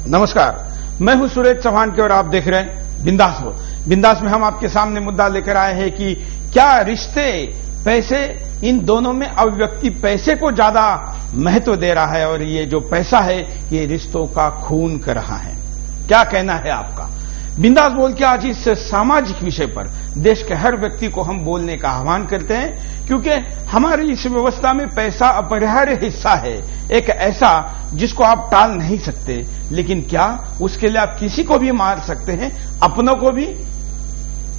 नमस्कार, मैं हूं सुरेश चौहान के और आप देख रहे हैं बिंदास हो। बिंदास में हम आपके सामने मुद्दा लेकर आए हैं कि क्या रिश्ते, पैसे, इन दोनों में अब व्यक्ति पैसे को ज्यादा महत्व दे रहा है और ये जो पैसा है ये रिश्तों का खून कर रहा है। क्या कहना है आपका? बिंदास बोल के आज इस सामाजिक विषय पर देश के हर व्यक्ति को हम बोलने का आह्वान करते हैं, क्योंकि हमारी इस व्यवस्था में पैसा अपरिहार्य हिस्सा है, एक ऐसा जिसको आप टाल नहीं सकते। लेकिन क्या उसके लिए आप किसी को भी मार सकते हैं, अपनों को भी?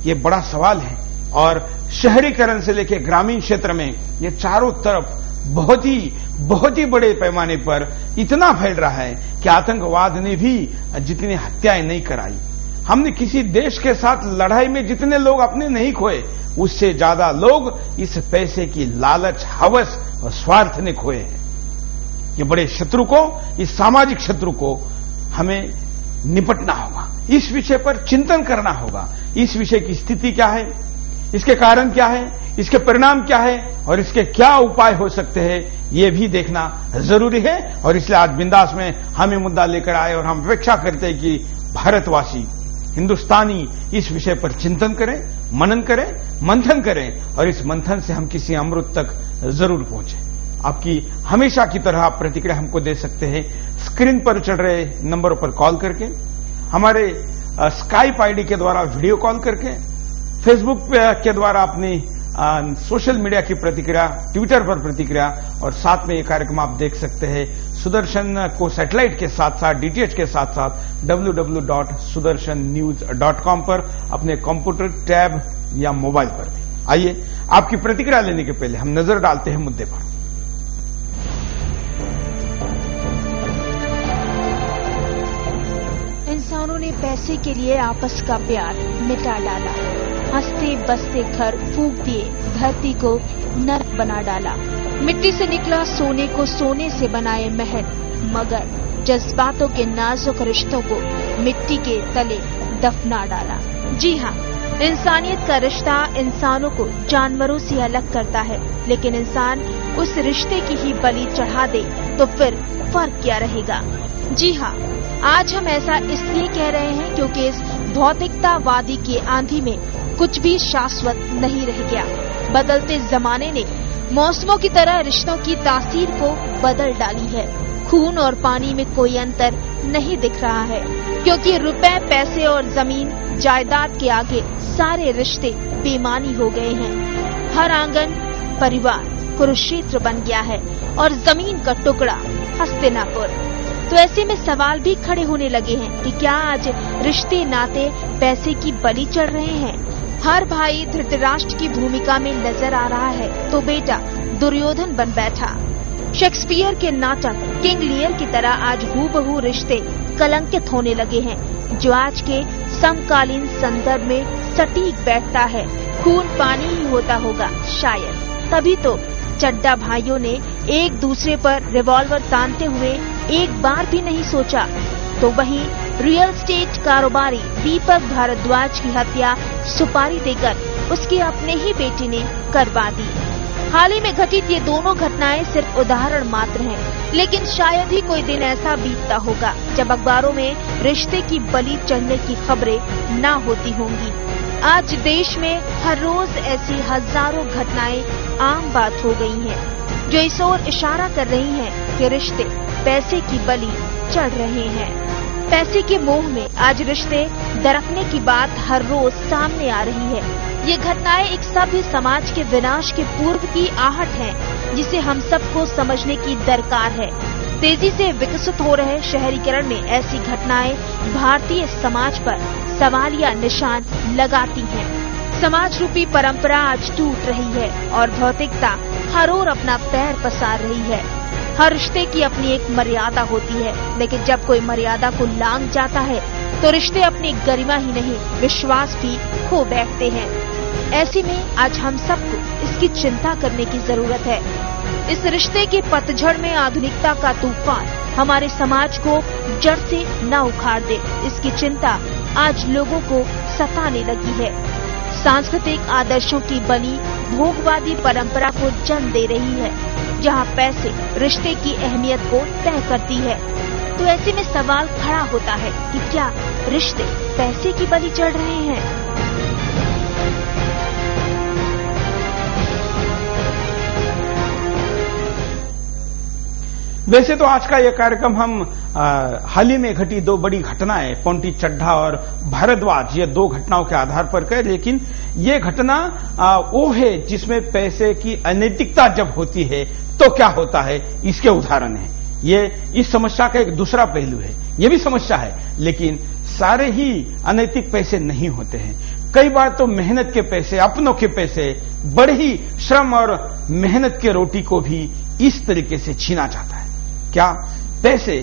ये बड़ा सवाल है। और शहरीकरण से लेकर ग्रामीण क्षेत्र में ये चारों तरफ बहुत ही बड़े पैमाने पर इतना फैल रहा है कि आतंकवाद ने भी जितनी हत्याएं नहीं कराई, हमने किसी देश के साथ लड़ाई में जितने लोग अपने नहीं खोए, उससे ज्यादा लोग इस पैसे की लालच, हवस और स्वार्थ ने खोए हैं। ये बड़े शत्रु को, इस सामाजिक शत्रु को हमें निपटना होगा, इस विषय पर चिंतन करना होगा। इस विषय की स्थिति क्या है, इसके कारण क्या है, इसके परिणाम क्या है और इसके क्या उपाय हो सकते हैं, ये भी देखना जरूरी है। और इसलिए आज बिंदास में हम ये मुद्दा लेकर आए और हम अपेक्षा करते हैं कि भारतवासी, हिंदुस्तानी इस विषय पर चिंतन करें, मनन करें, मंथन करें और इस मंथन से हम किसी अमृत तक जरूर पहुंचे। आपकी हमेशा की तरह आप प्रतिक्रिया हमको दे सकते हैं स्क्रीन पर चल रहे नंबरों पर कॉल करके, हमारे स्काइप आईडी के द्वारा वीडियो कॉल करके, फेसबुक के द्वारा अपनी सोशल मीडिया की प्रतिक्रिया, ट्विटर पर प्रतिक्रिया, और साथ में ये कार्यक्रम आप देख सकते हैं सुदर्शन को सैटेलाइट के साथ साथ, डीटीएच के साथ साथ www.sudarshannews.com पर अपने कंप्यूटर, टैब या मोबाइल पर भी। आइए आपकी प्रतिक्रिया लेने के पहले हम नजर डालते हैं मुद्दे पर। इंसानों ने पैसे के लिए आपस का प्यार मिटा डाला, हंसते बसते घर फूंक दिए, धरती को नरक बना डाला, मिट्टी से निकला सोने को सोने से बनाए महल, मगर जज्बातों के नाजुक रिश्तों को मिट्टी के तले दफना डाला। जी हाँ, इंसानियत का रिश्ता इंसानों को जानवरों से अलग करता है, लेकिन इंसान उस रिश्ते की ही बलि चढ़ा दे तो फिर फर्क क्या रहेगा? जी हाँ, आज हम ऐसा इसलिए कह रहे हैं क्योंकि इस भौतिकतावादी की आंधी में कुछ भी शाश्वत नहीं रह गया। बदलते जमाने ने मौसमों की तरह रिश्तों की तासीर को बदल डाली है। खून और पानी में कोई अंतर नहीं दिख रहा है, क्योंकि रुपए, पैसे और जमीन जायदाद के आगे सारे रिश्ते बेमानी हो गए हैं। हर आंगन परिवार कुरुक्षेत्र बन गया है और जमीन का टुकड़ा हस्तिनापुर। तो ऐसे में सवाल भी खड़े होने लगे हैं कि क्या आज रिश्ते नाते पैसे की बलि चढ़ रहे हैं? हर भाई धृतराष्ट्र की भूमिका में नजर आ रहा है तो बेटा दुर्योधन बन बैठा। शेक्सपियर के नाटक किंग लियर की तरह आज हूबहू रिश्ते कलंकित होने लगे हैं, जो आज के समकालीन संदर्भ में सटीक बैठता है। खून पानी ही होता होगा शायद, तभी तो चड्डा भाइयों ने एक दूसरे पर रिवॉल्वर तानते हुए एक बार भी नहीं सोचा। तो वहीं रियल एस्टेट कारोबारी दीपक भारद्वाज की हत्या सुपारी देकर उसके अपने ही बेटे ने करवा दी। हाल ही में घटित ये दोनों घटनाएं सिर्फ उदाहरण मात्र हैं, लेकिन शायद ही कोई दिन ऐसा बीतता होगा जब अखबारों में रिश्ते की बलि चढ़ने की खबरें न होती होंगी। आज देश में हर रोज ऐसी हजारों घटनाएं आम बात हो गई हैं, जो इस ओर इशारा कर रही हैं कि रिश्ते पैसे की बलि चढ़ रहे हैं। पैसे के मोह में आज रिश्ते दरकने की बात हर रोज सामने आ रही है। ये घटनाएं एक सभ्य समाज के विनाश के पूर्व की आहट है, जिसे हम सबको समझने की दरकार है। तेजी से विकसित हो रहे शहरीकरण में ऐसी घटनाएं भारतीय समाज पर सवालिया निशान लगाती हैं। समाज रूपी परंपरा आज टूट रही है और भौतिकता हर ओर अपना पैर पसार रही है। हर रिश्ते की अपनी एक मर्यादा होती है, लेकिन जब कोई मर्यादा को लांघ जाता है तो रिश्ते अपनी गरिमा ही नहीं, विश्वास भी खो बैठते हैं। ऐसे में आज हम सबको इसकी चिंता करने की जरूरत है। इस रिश्ते के पतझड़ में आधुनिकता का तूफान हमारे समाज को जड़ से न उखाड़ दे, इसकी चिंता आज लोगों को सताने लगी है। सांस्कृतिक आदर्शों की बनी भोगवादी परंपरा को जन्म दे रही है, जहां पैसे रिश्ते की अहमियत को तय करती है। तो ऐसे में सवाल खड़ा होता है कि क्या रिश्ते पैसे की बलि चढ़ रहे हैं? वैसे तो आज का यह कार्यक्रम हम हाल ही में घटी दो बड़ी घटनाएं पोंटी चड्ढा और भारद्वाज, ये दो घटनाओं के आधार पर करें, लेकिन ये घटना वो है जिसमें पैसे की अनैतिकता जब होती है तो क्या होता है, इसके उदाहरण है। ये इस समस्या का एक दूसरा पहलू है। ये भी समस्या है, लेकिन सारे ही अनैतिक पैसे नहीं होते हैं। कई बार तो मेहनत के पैसे, अपनों के पैसे, बड़े ही श्रम और मेहनत के रोटी को भी इस तरीके से छीना जाता है। क्या पैसे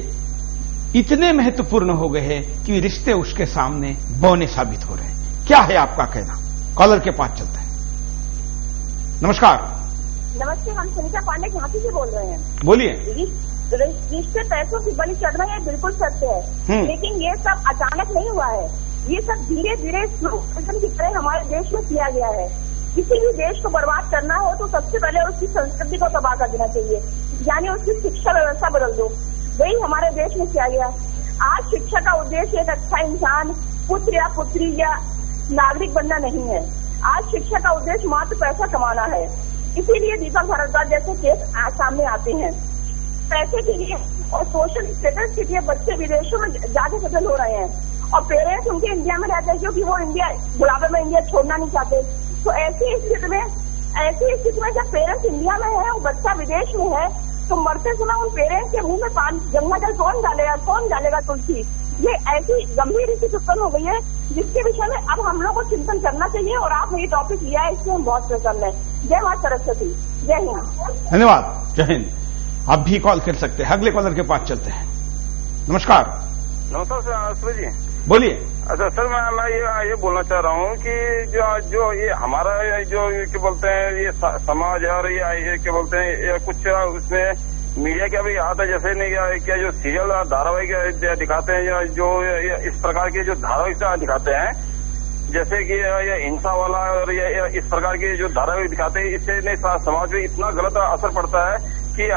इतने महत्वपूर्ण हो गए हैं कि रिश्ते उसके सामने बौने साबित हो रहे हैं? क्या है आपका कहना? कॉलर के पास चलते हैं। नमस्कार। नमस्ते, हम सुनीता पांडे झांसी से बोल रहे हैं। बोलिए। रिश्ते पैसों की बलि चढ़ रहे हैं, बिल्कुल सत्य है, लेकिन ये सब अचानक नहीं हुआ है। ये सब धीरे धीरे स्लो मोशन की तरह हमारे देश में किया गया है। किसी भी देश को बर्बाद करना हो तो सबसे पहले उसकी संस्कृति को तबाह कर देना चाहिए, यानी उसकी शिक्षा व्यवस्था बदल दो। वही हमारे देश में किया गया। आज शिक्षा का उद्देश्य एक अच्छा इंसान, पुत्र या पुत्री या नागरिक बनना नहीं है। आज शिक्षा का उद्देश्य मात्र पैसा कमाना है। इसीलिए दीपक भारद्वाज जैसे केस सामने आते हैं। पैसे के लिए और सोशल स्टेटस के लिए बच्चे विदेशों में जाके सेटल हो रहे हैं और पेरेंट्स उनके इंडिया में रहते हैं क्योंकि वो इंडिया बुढ़ापे में इंडिया छोड़ना नहीं चाहते। तो ऐसी स्थिति में जब पेरेंट्स इंडिया में है और बच्चा विदेश में है तो मरते समय उन पेरेंट्स के मुंह में गंगा जल कौन डालेगा तुलसी। ये ऐसी गंभीर स्थिति उत्पन्न हो गई है जिसके विषय में अब हम लोग को चिंतन करना चाहिए और आपने ये टॉपिक लिया है, इससे हम बहुत प्रसन्न है। जय मां सरस्वती, जय हिंद। धन्यवाद, जय हिंद। आप भी कॉल कर सकते हैं। अगले कॉलर के पास चलते हैं। नमस्कार। नमस्कार सुरेश जी, बोलिए। अच्छा सर, मैं ये बोलना चाह रहा हूँ कि जो ये हमारा जो क्या बोलते हैं ये समाज है और ये क्या बोलते हैं ये कुछ उसमें मीडिया का भी आता है, जैसे नहीं क्या जो सीरियल धारावाहिक दिखाते हैं जो इस प्रकार के जो धारावाहिक दिखाते हैं, जैसे कि ये हिंसा वाला और ये इस प्रकार के जो धारावाहिक दिखाते हैं, इससे नहीं समाज में इतना गलत असर पड़ता है कि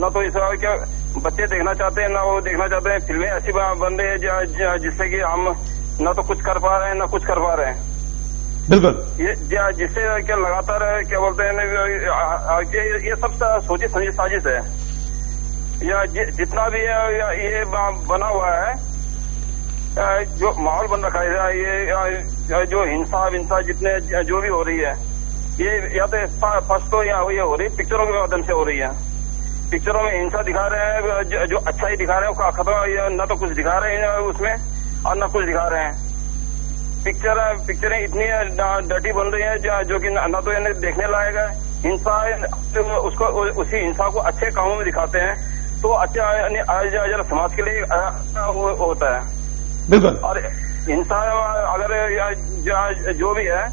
न तो इस क्या बच्चे देखना चाहते हैं, ना वो देखना चाहते हैं। फिल्में ऐसी बन रही है जिससे कि हम न तो कुछ कर पा रहे हैं न कुछ कर पा रहे हैं। बिल्कुल। ये जिससे क्या लगातार क्या बोलते हैं ये सब सोची समझी साजिश है। या जितना भी ये बना हुआ है, जो माहौल बन रखा है, ये जो हिंसा जितने जो भी हो रही है, ये या तो फर्स्ट तो या ये हो रही है पिक्चरों के माध्यम से हो रही है। पिक्चरों में हिंसा दिखा रहे हैं, जो अच्छा ही दिखा रहे हैं खत्म, न तो कुछ दिखा रहे हैं उसमें और न कुछ दिखा रहे हैं। पिक्चरें इतनी डर्टी बन रही है जो कि न तो इन्हें देखने लायक है। हिंसा उसको उसी हिंसा को अच्छे कामों में दिखाते हैं तो अच्छा समाज के लिए होता है। बिल्कुल। और हिंसा अगर जो भी है,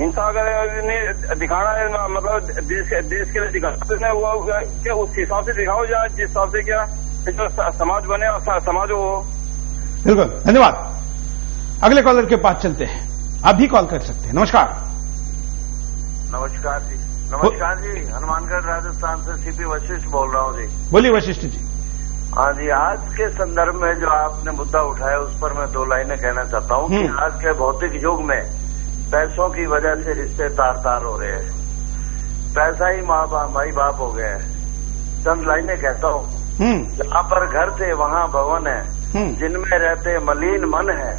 हिंसा अगर दिखाना है मतलब देश के लिए दिखाना है, वो क्या उस हिसाब से दिखाओ जिस हिसाब से क्या समाज बने और समाज हो। बिल्कुल, धन्यवाद। अगले कॉलर के पास चलते हैं। आप भी कॉल कर सकते हैं। नमस्कार। नमस्कार जी। नमस्कार जी, हनुमानगढ़ राजस्थान से सीपी वशिष्ठ बोल रहा हूँ जी। बोलिए वशिष्ठ जी। हाँ जी, आज के संदर्भ में जो आपने मुद्दा उठाया उस पर मैं दो लाइनें कहना चाहता हूँ कि आज के भौतिक युग में पैसों की वजह से रिश्ते तार हो रहे हैं। पैसा ही माई बाप हो गया है। चंद लाइनें कहता हूँ। जहाँ पर घर थे वहाँ भवन है, जिनमें रहते मलिन मन है,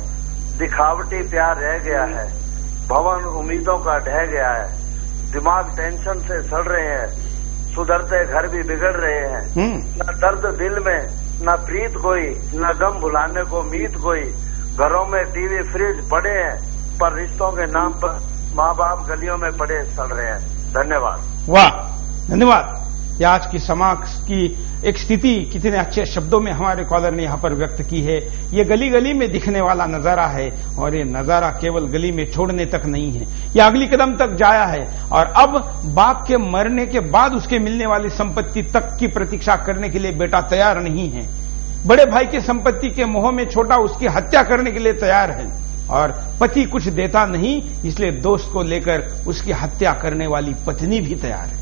दिखावटी प्यार रह गया है, भवन उम्मीदों का ढह गया है, दिमाग टेंशन से सड़ रहे हैं, सुधरते घर भी बिगड़ रहे हैं। न दर्द दिल में, न प्रीत कोई, न गम भुलाने को मीत कोई। घरों में टीवी फ्रिज पड़े हैं पर रिश्तों के नाम पर माँ बाप गलियों में पड़े सड़ रहे हैं। धन्यवाद। वाह, धन्यवाद। ये आज की समाज की एक स्थिति कितने अच्छे शब्दों में हमारे कॉलर ने यहाँ पर व्यक्त की है। ये गली गली में दिखने वाला नजारा है और ये नजारा केवल गली में छोड़ने तक नहीं है, ये अगली कदम तक जाया है। और अब बाप के मरने के बाद उसके मिलने वाली संपत्ति तक की प्रतीक्षा करने के लिए बेटा तैयार नहीं है। बड़े भाई की संपत्ति के मोह में छोटा उसकी हत्या करने के लिए तैयार है। और पति कुछ देता नहीं, इसलिए दोस्त को लेकर उसकी हत्या करने वाली पत्नी भी तैयार है।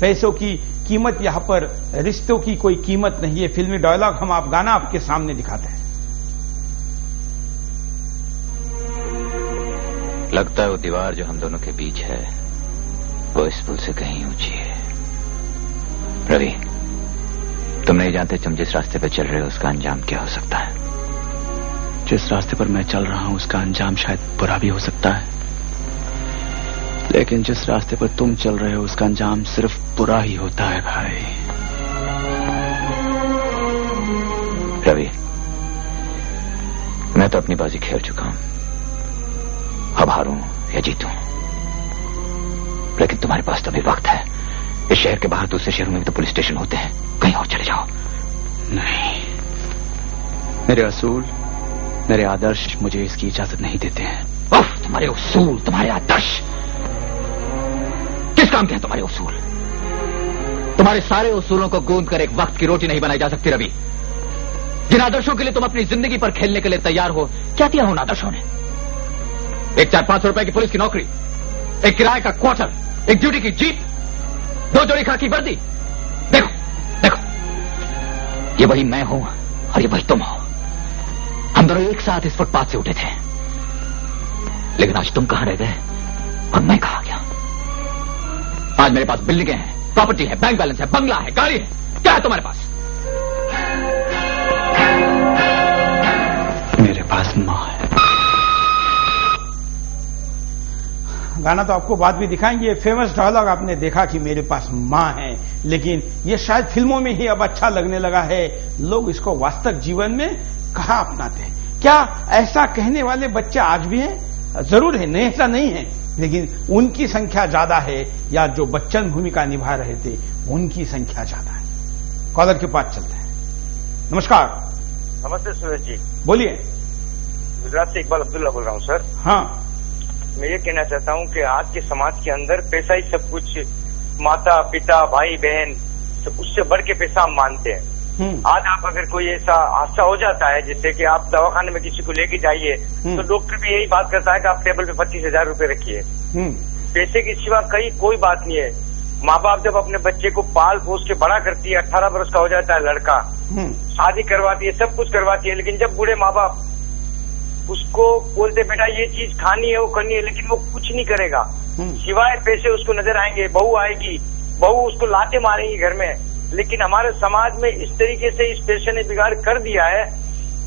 पैसों की कीमत यहां पर, रिश्तों की कोई कीमत नहीं है। फिल्मी डायलॉग हम आप गाना आपके सामने दिखाते हैं। लगता है वो दीवार जो हम दोनों के बीच है वो इस पुल से कहीं ऊंची है। रवि, तुम नहीं जानते तुम जिस रास्ते पर चल रहे हो उसका अंजाम क्या हो सकता है। जिस रास्ते पर मैं चल रहा हूं उसका अंजाम शायद बुरा भी हो सकता है, लेकिन जिस रास्ते पर तुम चल रहे हो उसका अंजाम सिर्फ बुरा ही होता है भाई। रवि, मैं तो अपनी बाजी खेल चुका हूं, अब हारूं या जीतूं, लेकिन तुम्हारे पास तो अभी वक्त है। इस शहर के बाहर दूसरे शहरों में भी तो पुलिस स्टेशन होते हैं, कहीं और चले जाओ। नहीं, मेरे असूल, मेरे आदर्श मुझे इसकी इजाजत नहीं देते हैं। उफ, तुम्हारे उसूल, तुम्हारे आदर्श किस काम के हैं तुम्हारे उसूल? तुम्हारे सारे उसूलों को गूंद कर एक वक्त की रोटी नहीं बनाई जा सकती रवि। जिन आदर्शों के लिए तुम अपनी जिंदगी पर खेलने के लिए तैयार हो, क्या दिया उन आदर्शों ने? एक 400-500 रुपए की पुलिस की नौकरी, एक किराए का क्वार्टर, एक ड्यूटी की जीप, 2 जोड़ी खाकी वर्दी। देखो देखो, ये वही मैं हूं और ये वही तुम हो। हम दोनों एक साथ इस फुटपाथ से उठे थे, लेकिन आज तुम कहां रह गए और मैं कहां गया? आज मेरे पास बिल्डिंगें हैं, प्रॉपर्टी है, बैंक बैलेंस है, बंगला है, गाड़ी है। क्या है तुम्हारे पास? मेरे पास मां है। गाना तो आपको बाद भी दिखाएंगे। ये फेमस डायलॉग आपने देखा कि मेरे पास मां है, लेकिन ये शायद फिल्मों में ही अब अच्छा लगने लगा है। लोग इसको वास्तविक जीवन में कहां अपनाते हैं? क्या ऐसा कहने वाले बच्चे आज भी हैं? जरूर है, नहीं ऐसा नहीं है, लेकिन उनकी संख्या ज्यादा है, या जो बच्चन भूमिका निभा रहे थे उनकी संख्या ज्यादा है। कॉलर के पास चलते हैं। नमस्कार। नमस्ते सूरज जी। बोलिए। गुजरात से इकबाल अब्दुल्ला बोल रहा हूँ सर। हाँ, मैं ये कहना चाहता हूँ कि आज के समाज के अंदर पैसा ही सब कुछ, माता पिता भाई बहन, सब उससे बढ़ के पैसा हम मानते हैं। आज आप अगर कोई ऐसा हादसा हो जाता है, जैसे कि आप दवाखाने में किसी को लेके जाइए, तो डॉक्टर भी यही बात करता है कि आप टेबल पे 25,000 रुपए रखिए। पैसे के सिवा कहीं कोई बात नहीं है। माँ बाप जब अपने बच्चे को पाल पोस के बड़ा करती है, 18 वर्ष का हो जाता है लड़का, शादी करवाती है, सब कुछ करवाती है, लेकिन जब बूढ़े माँ बाप उसको बोलते बेटा ये चीज खानी है, वो करनी है, लेकिन वो कुछ नहीं करेगा, सिवाय पैसे उसको नजर आएंगे। बहू आएगी, बहू उसको लाते मारेंगी घर में। लेकिन हमारे समाज में इस तरीके से इस पैसे ने बिगाड़ कर दिया है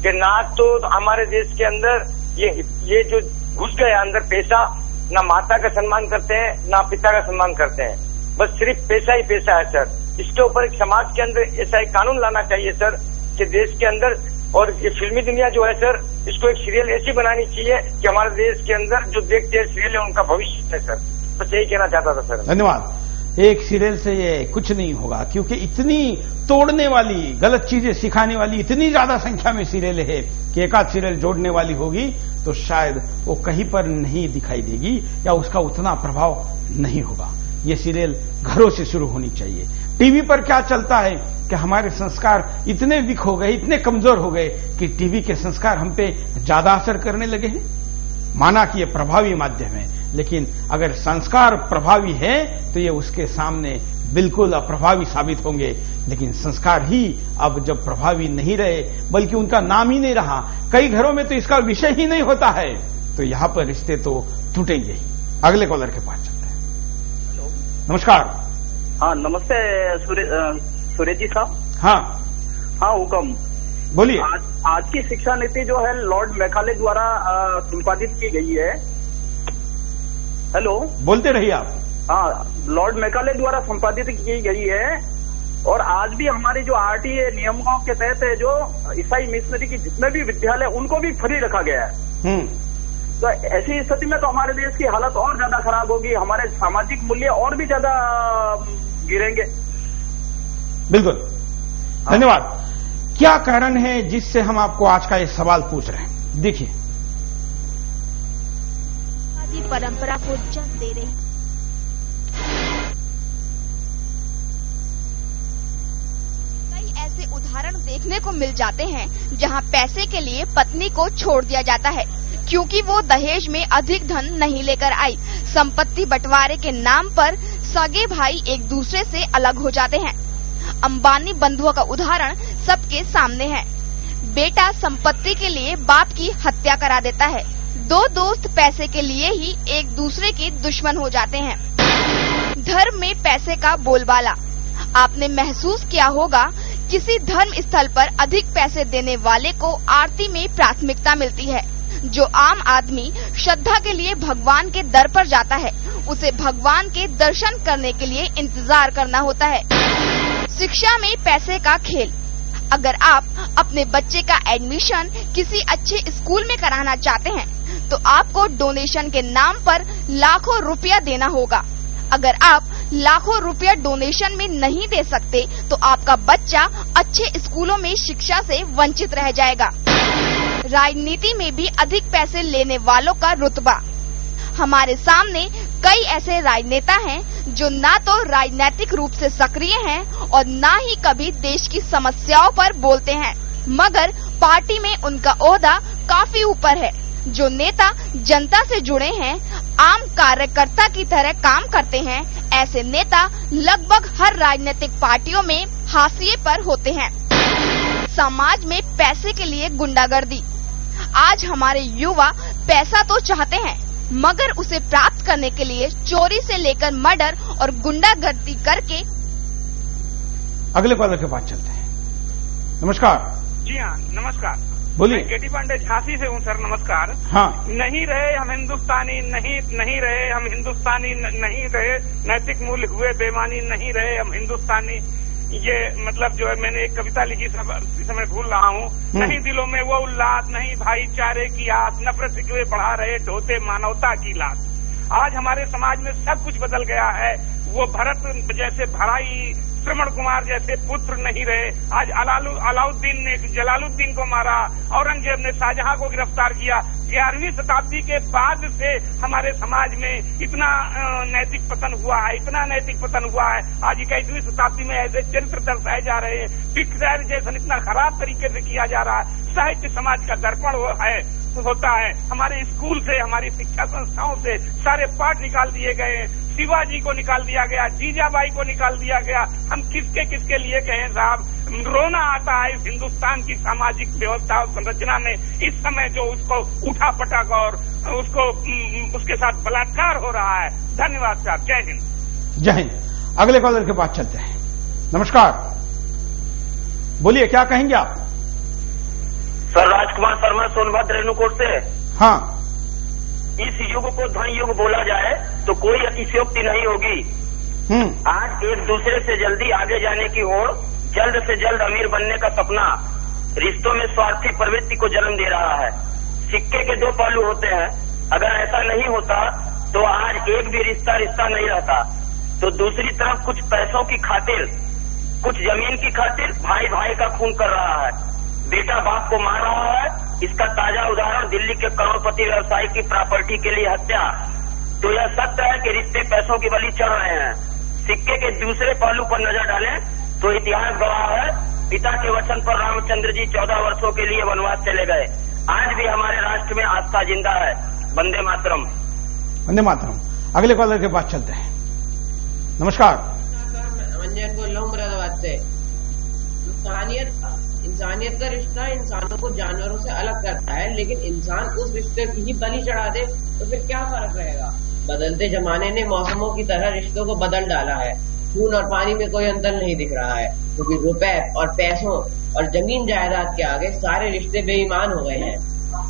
कि ना तो हमारे देश के अंदर ये जो घुस गया अंदर पैसा, ना माता का सम्मान करते हैं ना पिता का सम्मान करते हैं, बस सिर्फ पैसा ही पैसा है सर। इसके ऊपर एक समाज के अंदर ऐसा एक कानून लाना चाहिए सर कि देश के अंदर, और ये फिल्मी दुनिया जो है सर, इसको एक सीरियल ऐसी बनानी चाहिए कि हमारे देश के अंदर जो देखते हैं सीरियल है उनका भविष्य है सर। बस यही कहना चाहता था सर। धन्यवाद। एक सीरियल से ये कुछ नहीं होगा, क्योंकि इतनी तोड़ने वाली, गलत चीजें सिखाने वाली इतनी ज्यादा संख्या में सीरियल है कि एक आध सीरियल जोड़ने वाली होगी तो शायद वो कहीं पर नहीं दिखाई देगी या उसका उतना प्रभाव नहीं होगा। ये सीरियल घरों से शुरू होनी चाहिए। टीवी पर क्या चलता है कि हमारे संस्कार इतने वीक हो गए, इतने कमजोर हो गए कि टीवी के संस्कार हम पे ज्यादा असर करने लगे हैं। माना कि ये प्रभावी माध्यम है, लेकिन अगर संस्कार प्रभावी है तो ये उसके सामने बिल्कुल अप्रभावी साबित होंगे। लेकिन संस्कार ही अब जब प्रभावी नहीं रहे, बल्कि उनका नाम ही नहीं रहा, कई घरों में तो इसका विषय ही नहीं होता है, तो यहां पर रिश्ते तो टूटेंगे ही। अगले कॉलर के पास चलते हैं। हेलो, नमस्कार। हाँ नमस्ते सूरज जी साहब। हाँ हुक्म बोलिए। आज की शिक्षा नीति जो है लॉर्ड मैकाले द्वारा संपादित की गई है। हेलो, बोलते रहिए आप। हाँ, लॉर्ड मैकाले द्वारा संपादित की गई है, और आज भी हमारी जो आरटीए नियमों के तहत है, जो ईसाई मिशनरी की जितने भी विद्यालय उनको भी फ्री रखा गया है। तो ऐसी स्थिति में तो हमारे देश की हालत और ज्यादा खराब होगी, हमारे सामाजिक मूल्य और भी ज्यादा गिरेंगे। बिल्कुल, धन्यवाद। क्या कारण है जिससे हम आपको आज का ये सवाल पूछ रहे हैं? देखिए, परंपरा को जन्म दे रही। कई ऐसे उदाहरण देखने को मिल जाते हैं जहां पैसे के लिए पत्नी को छोड़ दिया जाता है। क्योंकि वो दहेज में अधिक धन नहीं लेकर आई। संपत्ति बंटवारे के नाम पर सगे भाई एक दूसरे से अलग हो जाते हैं। अंबानी बंधुओं का उदाहरण सबके सामने है। बेटा संपत्ति के लिए बाप की हत्या करा देता है। दो दोस्त पैसे के लिए ही एक दूसरे के दुश्मन हो जाते हैं। धर्म में पैसे का बोलबाला। आपने महसूस किया होगा, किसी धर्म स्थल पर अधिक पैसे देने वाले को आरती में प्राथमिकता मिलती है। जो आम आदमी श्रद्धा के लिए भगवान के दर पर जाता है, उसे भगवान के दर्शन करने के लिए इंतजार करना होता है। शिक्षा में पैसे का खेल। अगर आप अपने बच्चे का एडमिशन किसी अच्छे स्कूल में कराना चाहते हैं, तो आपको डोनेशन के नाम पर लाखों रुपया देना होगा। अगर आप लाखों रुपया डोनेशन में नहीं दे सकते, तो आपका बच्चा अच्छे स्कूलों में शिक्षा से वंचित रह जाएगा। राजनीति में भी अधिक पैसे लेने वालों का रुतबा। हमारे सामने कई ऐसे राजनेता हैं जो ना तो राजनीतिक रूप से सक्रिय हैं और ना ही कभी देश की समस्याओं पर बोलते हैं, मगर पार्टी में उनका ओहदा काफी ऊपर है। जो नेता जनता से जुड़े हैं, आम कार्यकर्ता की तरह काम करते हैं, ऐसे नेता लगभग हर राजनीतिक पार्टियों में हाशिए पर होते हैं। समाज में पैसे के लिए गुंडागर्दी। आज हमारे युवा पैसा तो चाहते हैं, मगर उसे प्राप्त करने के लिए चोरी से लेकर मर्डर और गुंडागर्दी करके। अगले कॉलर के पास चलते हैं। नमस्कार। जी हाँ, नमस्कार। बोलिए। मैं केटी पांडे झांसी से हूँ सर, नमस्कार। हाँ। नहीं रहे हम हिंदुस्तानी, नहीं रहे हम हिंदुस्तानी, नहीं रहे नैतिक मूल्य हुए बेमानी, नहीं रहे हम हिंदुस्तानी। ये मतलब जो है, मैंने एक कविता लिखी, इस समय भूल रहा हूँ। नहीं दिलों में वो उल्लास, नहीं भाईचारे की आस, नफरत सिकवे बढ़ा रहे ढोते मानवता की लाश। आज हमारे समाज में सब कुछ बदल गया है। वो भरत जैसे भराई, श्रवण कुमार जैसे पुत्र नहीं रहे। आज अलाउद्दीन ने जलालुद्दीन को मारा, औरंगजेब ने शाहजहां को गिरफ्तार किया। 11वीं शताब्दी के बाद से हमारे समाज में इतना नैतिक पतन हुआ है, इतना नैतिक पतन हुआ है। आज 21वीं शताब्दी में ऐसे चरित्र दर्शाए जा रहे हैं, पिक्चर जैसा इतना खराब तरीके से किया जा रहा है। साहित्य समाज का दर्पण होता है। हमारे स्कूल से, हमारी शिक्षा संस्थाओं से सारे पाठ निकाल दिए गए। शिवाजी को निकाल दिया गया, जीजाबाई को निकाल दिया गया। हम किसके लिए कहें साहब? रोना आता है इस हिंदुस्तान की सामाजिक व्यवस्था और संरचना में इस समय जो उसको उठा पटक और उसके साथ बलात्कार हो रहा है। धन्यवाद साहब, जय हिंद। जय हिंद। अगले कॉलर के पास चलते हैं। नमस्कार, बोलिए, क्या कहेंगे आप? सर, राजकुमार शर्मा, सोनभद्र रेणुकोट से। हाँ। इस युग को धन युग बोला जाए तो कोई अतिशयोक्ति नहीं होगी। आज एक दूसरे से जल्दी आगे जाने की होड़, जल्द से जल्द अमीर बनने का सपना रिश्तों में स्वार्थी प्रवृत्ति को जन्म दे रहा है। सिक्के के दो पहलू होते हैं। अगर ऐसा नहीं होता तो आज एक भी रिश्ता नहीं रहता। तो दूसरी तरफ कुछ पैसों की खातिर, कुछ जमीन की खातिर भाई भाई का खून कर रहा है। बेटा बाप को मार रहा है। इसका ताजा उदाहरण दिल्ली के करोड़पति व्यवसायी की प्रॉपर्टी के लिए हत्या। तो यह सत्य है कि रिश्ते पैसों की बलि चढ़ रहे हैं। सिक्के के दूसरे पहलू पर नजर डालें तो इतिहास गवाह है, पिता के वचन पर रामचंद्र जी 14 वर्षों के लिए वनवास चले गए। आज भी हमारे राष्ट्र में आस्था जिंदा है। वंदे मातरम। वंदे मातरम। अगले कॉलर के पास चलते हैं। नमस्कार। इंसानियत का रिश्ता इंसानों को जानवरों से अलग करता है, लेकिन इंसान उस रिश्ते की ही बलि चढ़ा दे तो फिर क्या फर्क रहेगा? बदलते जमाने ने मौसमों की तरह रिश्तों को बदल डाला है। खून और पानी में कोई अंतर नहीं दिख रहा है, क्योंकि रुपए और पैसों और जमीन जायदाद के आगे सारे रिश्ते बेईमान हो गए हैं।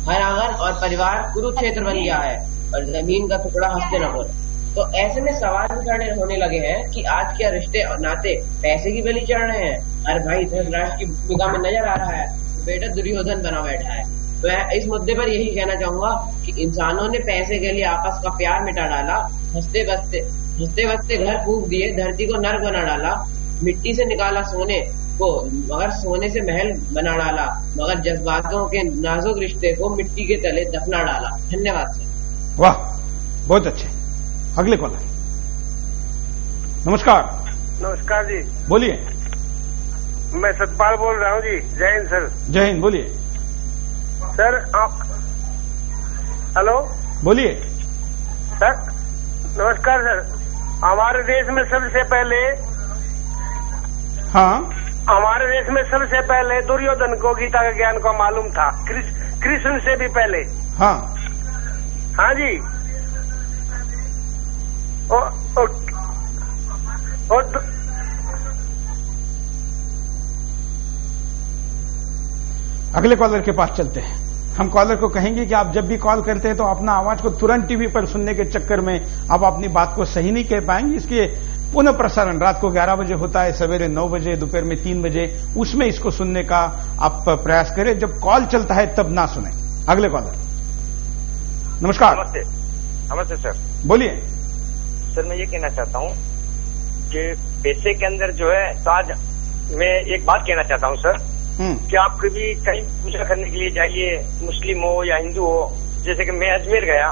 हर आंगन और परिवार कुरुक्षेत्र बन गया है और जमीन का टुकड़ा हस्तिनापुर। तो ऐसे में सवाल भी खड़े होने लगे हैं कि आज क्या रिश्ते और नाते पैसे की बलि चढ़ रहे हैं? अरे भाई, धृतराष्ट्र की भूमिका में नजर आ रहा है, बेटा दुर्योधन बना बैठा है। तो मैं इस मुद्दे पर यही कहना चाहूंगा कि इंसानों ने पैसे के लिए आपस का प्यार मिटा डाला। हंसते बसते घर फूंक दिए, धरती को नर्क बना डाला। मिट्टी से निकाला सोने को, मगर सोने से महल बना डाला। मगर जज्बातों के नाजुक रिश्ते को मिट्टी के तले दफना डाला। धन्यवाद सर। वाह, बहुत अच्छे। अगले कॉलर। नमस्कार। नमस्कार जी, बोलिए। मैं सतपाल बोल रहा हूँ जी। जय हिंद सर। जय हिंद, बोलिए। सर हेलो, बोलिए सर। नमस्कार सर। हमारे देश में सबसे पहले हमारे देश में सबसे पहले दुर्योधन को गीता का ज्ञान को मालूम था, कृष्ण से भी पहले। हाँ जी। अगले कॉलर के पास चलते हैं। हम कॉलर को कहेंगे कि आप जब भी कॉल करते हैं तो अपना आवाज को तुरंत टीवी पर सुनने के चक्कर में आप अपनी बात को सही नहीं कह पाएंगे। इसके पुनः प्रसारण रात को 11 बजे होता है, सवेरे 9 बजे, दोपहर में 3 बजे, उसमें इसको सुनने का आप प्रयास करें। जब कॉल चलता है तब ना सुने। अगले कॉलर। नमस्कार। नमस्ते सर। बोलिए सर। मैं ये कहना चाहता हूँ कि पैसे के अंदर जो है, तो आज मैं एक बात कहना चाहता हूँ सर, कि आप कभी कहीं पूजा करने के लिए जाइए, मुस्लिम हो या हिंदू हो। जैसे कि मैं अजमेर गया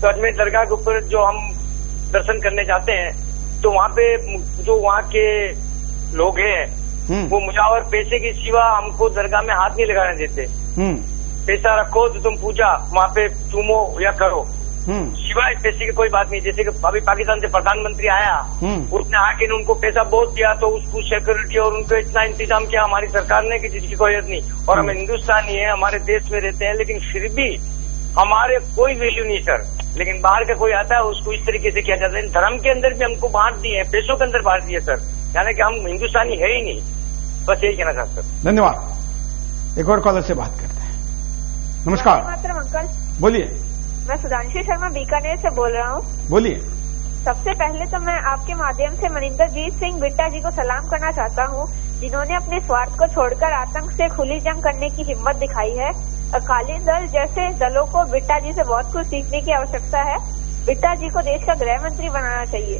तो अजमेर दरगाह के ऊपर जो हम दर्शन करने जाते हैं तो वहाँ पे जो वहाँ के लोग हैं वो मुजावर पैसे के सिवा हमको दरगाह में हाथ नहीं लगाने देते। पैसा रखो तो तुम पूजा वहाँ पे चूमो या करो, सिवाय पैसे की कोई बात नहीं। जैसे कि अभी पाकिस्तान से प्रधानमंत्री आया, उसने आके उनको पैसा बहुत दिया तो उसको सिक्योरिटी और उनको इतना इंतजाम किया हमारी सरकार ने कि जिसकी कोई हद नहीं। और हम हिंदुस्तानी है, हमारे देश में रहते हैं, लेकिन फिर भी हमारे कोई वैल्यू नहीं सर। लेकिन बाहर का कोई आता है उसको इस तरीके से किया जाता है। धर्म के अंदर भी हमको बांट दिए, पैसों के अंदर बांट दिए सर, यानी कि हम हिंदुस्तानी है ही नहीं। बस यही कहना चाहता सर। धन्यवाद। एक और कॉलर से बात करते हैं। नमस्कार। अंकल बोलिए। मैं सुधांशु शर्मा बीकानेर से बोल रहा हूँ। बोलिए। सबसे पहले तो मैं आपके माध्यम से मनिंदरजीत सिंह बिट्टा जी को सलाम करना चाहता हूँ, जिन्होंने अपने स्वार्थ को छोड़कर आतंक से खुली जंग करने की हिम्मत दिखाई है। अकाली दल जैसे दलों को बिट्टा जी से बहुत कुछ सीखने की आवश्यकता है। बिट्टा जी को देश का गृह मंत्री बनाना चाहिए।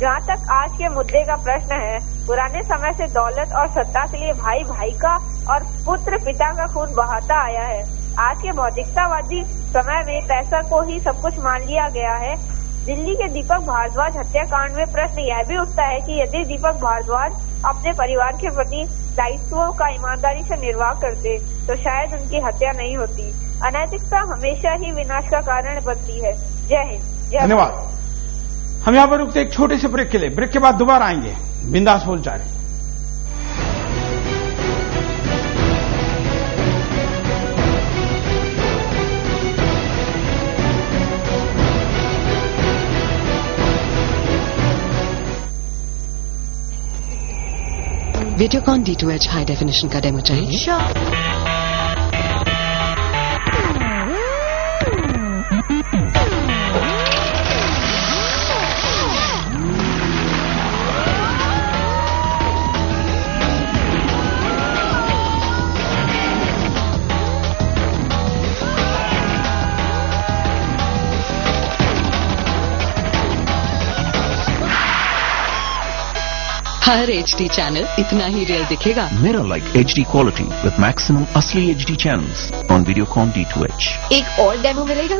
जहाँ तक आज के मुद्दे का प्रश्न है, पुराने समय से दौलत और सत्ता के लिए भाई भाई का और पुत्र पिता का खून बहाता आया है। आज के भौतिकतावादी समय में पैसा को ही सब कुछ मान लिया गया है। दिल्ली के दीपक भारद्वाज हत्याकांड में प्रश्न यह भी उठता है कि यदि दीपक भारद्वाज अपने परिवार के प्रति दायित्वों का ईमानदारी से निर्वाह करते तो शायद उनकी हत्या नहीं होती। अनैतिकता हमेशा ही विनाश का कारण बनती है। जय हिंद। धन्यवाद। हम यहाँ पर रुकते एक छोटे से ब्रेक के लिए। ब्रेक के बाद दोबारा आएंगे। बिंदास बोल जा रहे। वीडियोकॉन D2H हाई डेफिनेशन का डेमो चाहिए? हर HD चैनल इतना ही रियल दिखेगा। Mirror-like HD quality with maximum असली HD channels on Videocon D2H। एक और डेमो मिलेगा।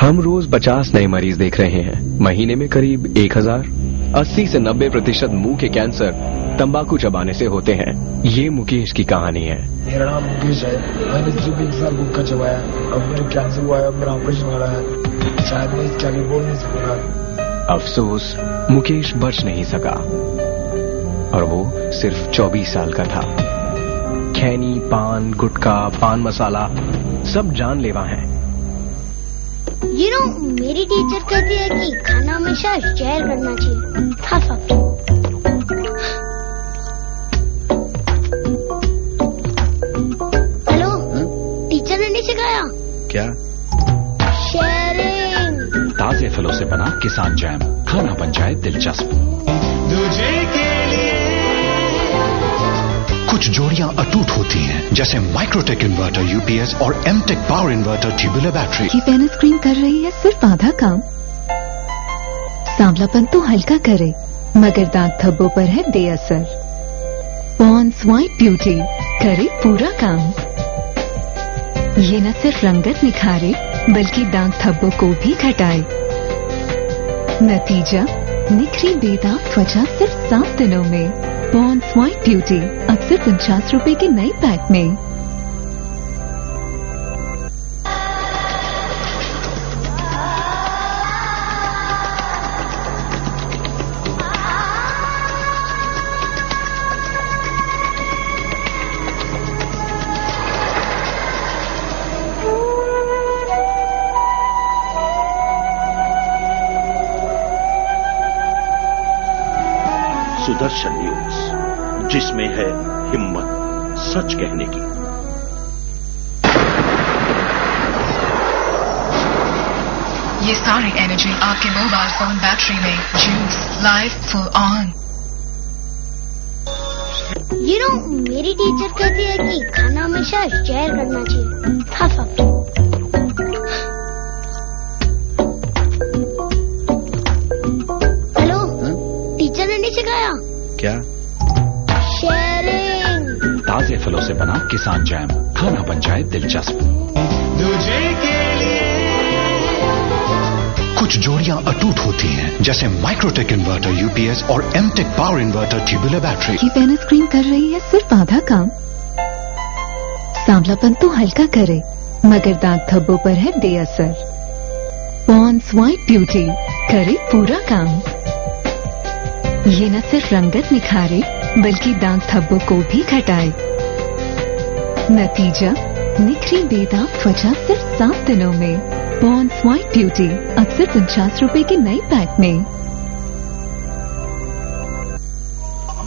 हम रोज 50 नए मरीज देख रहे हैं, महीने में करीब 1000। 80 से 90% मुंह के कैंसर तंबाकू चबाने से होते हैं। ये मुकेश की कहानी है। मेरा नाम मुकेश है। मैंने 20 साल गुटखा चबाया, अब मुझे कैंसर हुआ है, मेरा ऑपरेशन हो रहा है। शायद मैं इसके आगे बोल नहीं सकूंगा। अफसोस, मुकेश बच नहीं सका और वो सिर्फ 24 साल का था। खैनी, पान, गुटखा, पान मसाला सब जानलेवा हैं। मेरी टीचर कहती है कि खाना हमेशा शेयर करना चाहिए। हेलो, टीचर ने नहीं सिखाया क्या? शेयरिंग। ताजे फलों से बना किसान जैम, खाना बन जाए दिलचस्प। कुछ जोड़ियां अटूट होती हैं, जैसे माइक्रोटेक इन्वर्टर UPS और एमटेक पावर इन्वर्टर ट्यूबुलर बैटरी। ये फेयरनेस क्रीम कर रही है सिर्फ आधा काम। सांवलापन तो हल्का करे, मगर दांत धब्बों पर है बेअसर। पॉन्ड्स व्हाइट ब्यूटी करे पूरा काम। ये न सिर्फ रंगत निखारे बल्कि दांत धब्बों को भी घटाए। नतीजा निखरी बेदाग त्वचा सिर्फ 7 दिनों में। पॉन्ड्स व्हाइट ब्यूटी अब सिर्फ 50 रुपए के नए पैक में। दूरदर्शन न्यूज, जिसमें है हिम्मत सच कहने की। ये सारी एनर्जी आपके मोबाइल फोन बैटरी में जूस लाइव फुल ऑन। मेरी टीचर कहती है कि खाना हमेशा शेयर करना चाहिए। हाँ हेलो, टीचर ने नहीं सिखाया क्या? शेयरिंग। ताजे फलों से बना किसान जैम, खाना बन जाए दिलचस्प। कुछ जोड़ियां अटूट होती हैं, जैसे माइक्रोटेक इन्वर्टर यूपीएस और एमटेक पावर इन्वर्टर ट्यूबुलर बैटरी। ये फेनस क्रीम कर रही है सिर्फ आधा काम। सांवलापन तो हल्का करे, मगर दाग धब्बों पर है बेअसर। पॉन्ड्स व्हाइट ब्यूटी करे पूरा काम। ये न सिर्फ रंगत निखारे, बल्कि दाग धब्बों को भी घटाए। नतीजा निखरी बेदाग त्वचा सिर्फ 7 दिनों में। पॉन्ड्स व्हाइट ब्यूटी अब सिर्फ 49 रुपए के नए पैक में।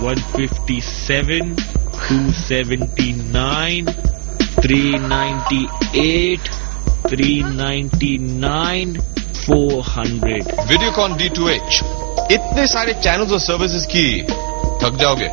157, 279, 398, 399, 400। वीडियोकॉन D2H, इतने सारे चैनल्स और सर्विसेज की थक जाओगे।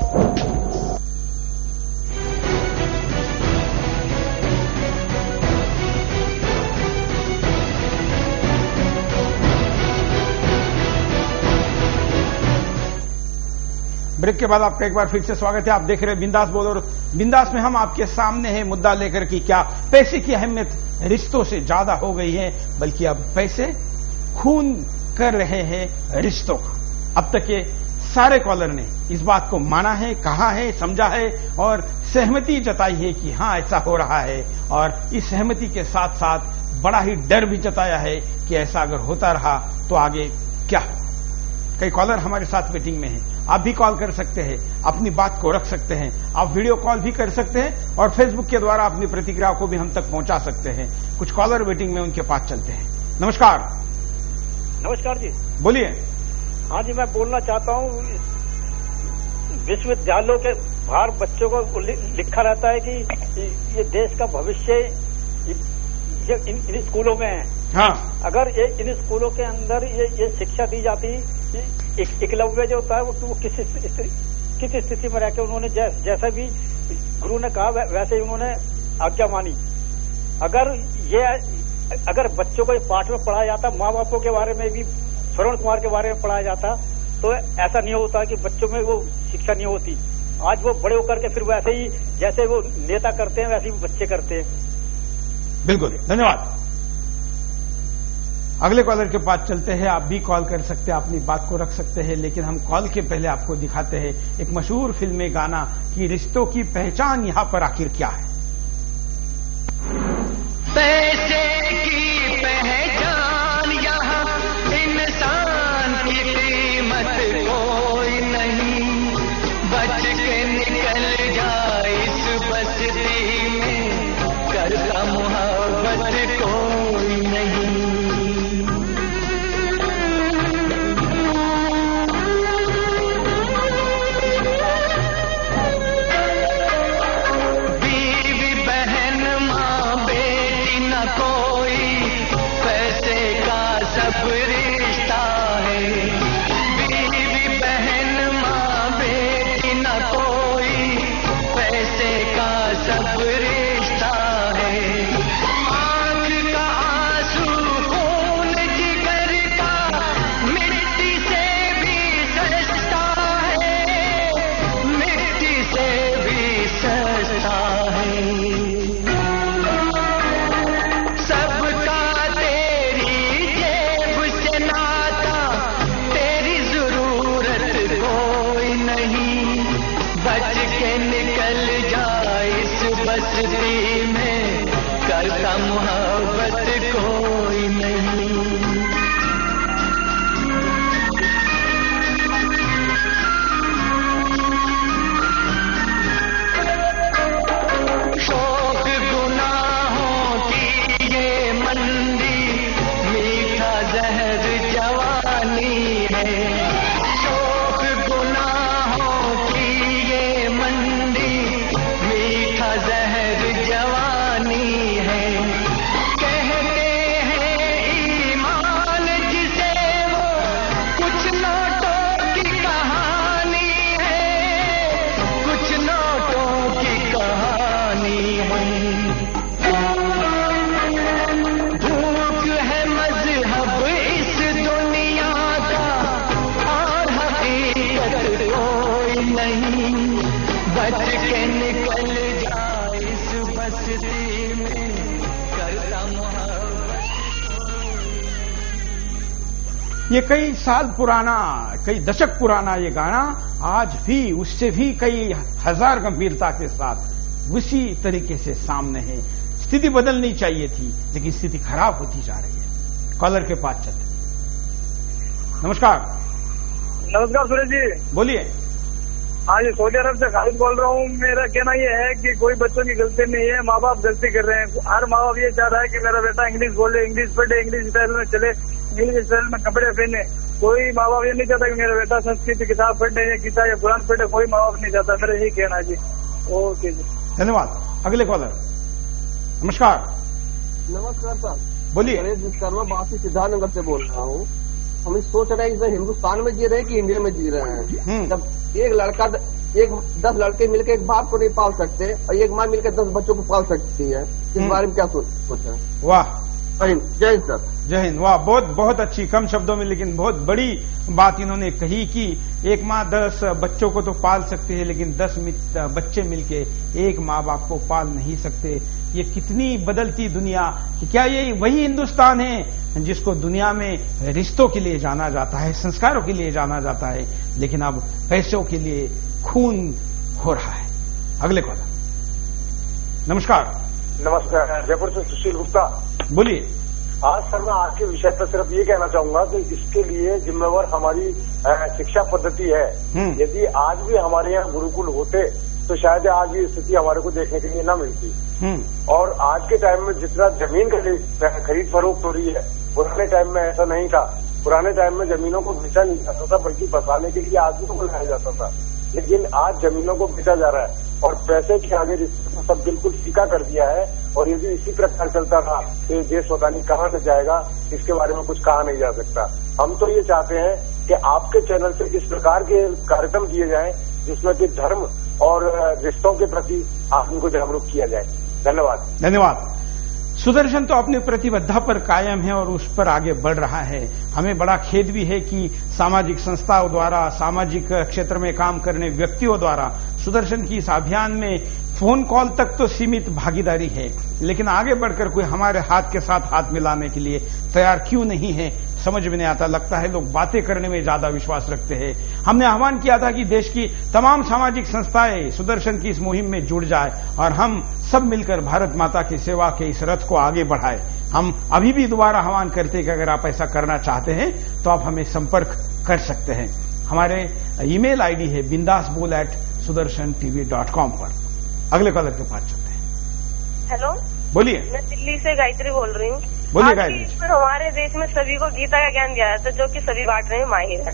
ब्रेक के बाद आपका एक बार फिर से स्वागत है। आप देख रहे हैं बिंदास बोल, और बिंदास में हम आपके सामने है मुद्दा लेकर कि क्या पैसे की अहमियत रिश्तों से ज्यादा हो गई है, बल्कि अब पैसे खून कर रहे हैं रिश्तों का। अब तक के सारे कॉलर ने इस बात को माना है, कहा है, समझा है और सहमति जताई है कि हाँ ऐसा हो रहा है, और इस सहमति के साथ साथ बड़ा ही डर भी जताया है कि ऐसा अगर होता रहा तो आगे क्या हो। कई कॉलर हमारे साथ वेटिंग में हैं। आप भी कॉल कर सकते हैं, अपनी बात को रख सकते हैं, आप वीडियो कॉल भी कर सकते हैं और फेसबुक के द्वारा अपनी प्रतिक्रिया को भी हम तक पहुंचा सकते हैं। कुछ कॉलर वेटिंग में, उनके पास चलते हैं। नमस्कार। नमस्कार जी, बोलिए। हाँ जी, मैं बोलना चाहता हूँ, विश्वविद्यालयों के बाहर बच्चों को लिखा रहता है कि ये देश का भविष्य इन स्कूलों में है। हाँ। अगर ये इन स्कूलों के अंदर ये शिक्षा दी जाती, एकलव्य जो होता है वो किस स्थिति में रहकर उन्होंने जैसा भी गुरु ने कहा वैसे ही उन्होंने आज्ञा मानी। अगर बच्चों को पाठ में पढ़ाया जाता, माँ बापों के बारे में भी, श्रवण कुमार के बारे में पढ़ाया जाता, तो ऐसा नहीं होता कि बच्चों में वो शिक्षा नहीं होती। आज वो बड़े होकर के फिर वैसे ही जैसे वो नेता करते हैं वैसे ही बच्चे करते हैं। बिल्कुल, धन्यवाद। अगले कॉलर के पास चलते हैं। आप भी कॉल कर सकते हैं, अपनी बात को रख सकते हैं, लेकिन हम कॉल के पहले आपको दिखाते हैं एक मशहूर फिल्मी गाना कि रिश्तों की पहचान यहां पर आखिर क्या है। पैसे की पहचान यहाँ इंसान की कीमत कोई नहीं, बच के निकल जाए इस बस्ती में, करता मोहब्बत कोई नहीं। जवानी है, शौक गुनाहों बच के निकल जा इस बस्ती में करता मोहब्बत। ये कई साल पुराना, कई दशक पुराना ये गाना आज भी उससे भी कई हजार गंभीरता के साथ उसी तरीके से सामने है। स्थिति बदलनी चाहिए थी लेकिन स्थिति खराब होती जा रही है। कॉलर के पास चलते। नमस्कार। नमस्कार सुरेश जी, बोलिए। हाँ जी, सऊदी अरब से खालिद बोल रहा हूँ। मेरा कहना ये है कि कोई बच्चों की गलती नहीं है, माँ बाप गलती कर रहे हैं। हर माँ बाप ये चाह रहा है कि मेरा बेटा इंग्लिश बोले, इंग्लिश पढ़े, इंग्लिश स्टाइल में चले, इंग्लिश स्टाइल में कपड़े पहने। कोई माँ बाप ये नहीं चाहता कि मेरा बेटा संस्कृत किताब पढ़े या गीता या कुरान पढ़े। कोई माँ बाप नहीं चाहता। मेरा यही कहना है जी। ओके जी, धन्यवाद। अगले कॉलर। नमस्कार। नमस्कार सर, बोलिए। गणेश विश्वकर्मा बासी सिद्धार्थनगर से बोल रहा हूँ। हम सोच रहे हैं कि हिंदुस्तान में जी रहे हैं कि इंडिया में जी रहे हैं। जब एक लड़का 10 लड़के मिलकर एक बाप को नहीं पाल सकते और एक माँ मिलकर 10 बच्चों को पाल सकती है, इस बारे में क्या सोचा? वाह, जय हिंद सर। जय हिंद। वाह, बहुत अच्छी, कम शब्दों में लेकिन बहुत बड़ी बात इन्होंने कही कि एक माँ 10 बच्चों को तो पाल सकती है लेकिन 10 बच्चे मिलके एक माँ बाप को पाल नहीं सकते। ये कितनी बदलती दुनिया। क्या ये वही हिंदुस्तान है जिसको दुनिया में रिश्तों के लिए जाना जाता है, संस्कारों के लिए जाना जाता है, लेकिन अब पैसों के लिए खून हो रहा है। अगले कॉलर। नमस्कार। नमस्कार, जयपुर से सुशील गुप्ता। बोलिए। आज सर मैं आज के विषय पर सिर्फ ये कहना चाहूंगा कि इसके लिए जिम्मेवार हमारी शिक्षा पद्धति है। यदि आज भी हमारे यहाँ गुरुकुल होते तो शायद आज ये स्थिति हमारे को देखने के लिए न मिलती। और आज के टाइम में जितना जमीन खरीद फरोख्त हो रही है, पुराने टाइम में ऐसा नहीं था। पुराने टाइम में जमीनों को बेचा नहीं जाता था बल्कि बसाने के लिए आदमियों को लाया जाता था। लेकिन आज जमीनों को बेचा जा रहा है और पैसे के आगे रिश्ते को सब बिल्कुल फीका कर दिया है। और यदि इसी प्रकार चलता रहा तो ये देश पता नहीं कहाँ न जाएगा, इसके बारे में कुछ कहा नहीं जा सकता। हम तो ये चाहते हैं कि आपके चैनल से इस प्रकार के कार्यक्रम किए जाएं जिसमें कि धर्म और रिश्तों के प्रति आदमी को जागरूक किया जाए। धन्यवाद। धन्यवाद। सुदर्शन तो अपनी प्रतिबद्धता पर कायम है और उस पर आगे बढ़ रहा है। हमें बड़ा खेद भी है कि सामाजिक संस्थाओं द्वारा, सामाजिक क्षेत्र में काम करने व्यक्तियों द्वारा सुदर्शन की इस अभियान में फोन कॉल तक तो सीमित भागीदारी है, लेकिन आगे बढ़कर कोई हमारे हाथ के साथ हाथ मिलाने के लिए तैयार क्यों नहीं है, समझ में नहीं आता। लगता है लोग बातें करने में ज्यादा विश्वास रखते हैं। हमने आह्वान किया था कि देश की तमाम सामाजिक संस्थाएं सुदर्शन की इस मुहिम में जुड़ जाए और हम सब मिलकर भारत माता की सेवा के इस रथ को आगे बढ़ाए। हम अभी भी दोबारा आह्वान करते हैं कि अगर आप ऐसा करना चाहते हैं तो आप हमें संपर्क कर सकते हैं। हमारे ईमेल आईडी है bindasbol@sudarshan.tv.com पर। अगले कॉलर के पास चलते हैं। हेलो, बोलिए। मैं दिल्ली से गायत्री बोल रही हूँ। बोलिए गायत्री। हमारे देश में सभी को गीता का ज्ञान दिया जाता है जो कि सभी बांटने में माहिर है।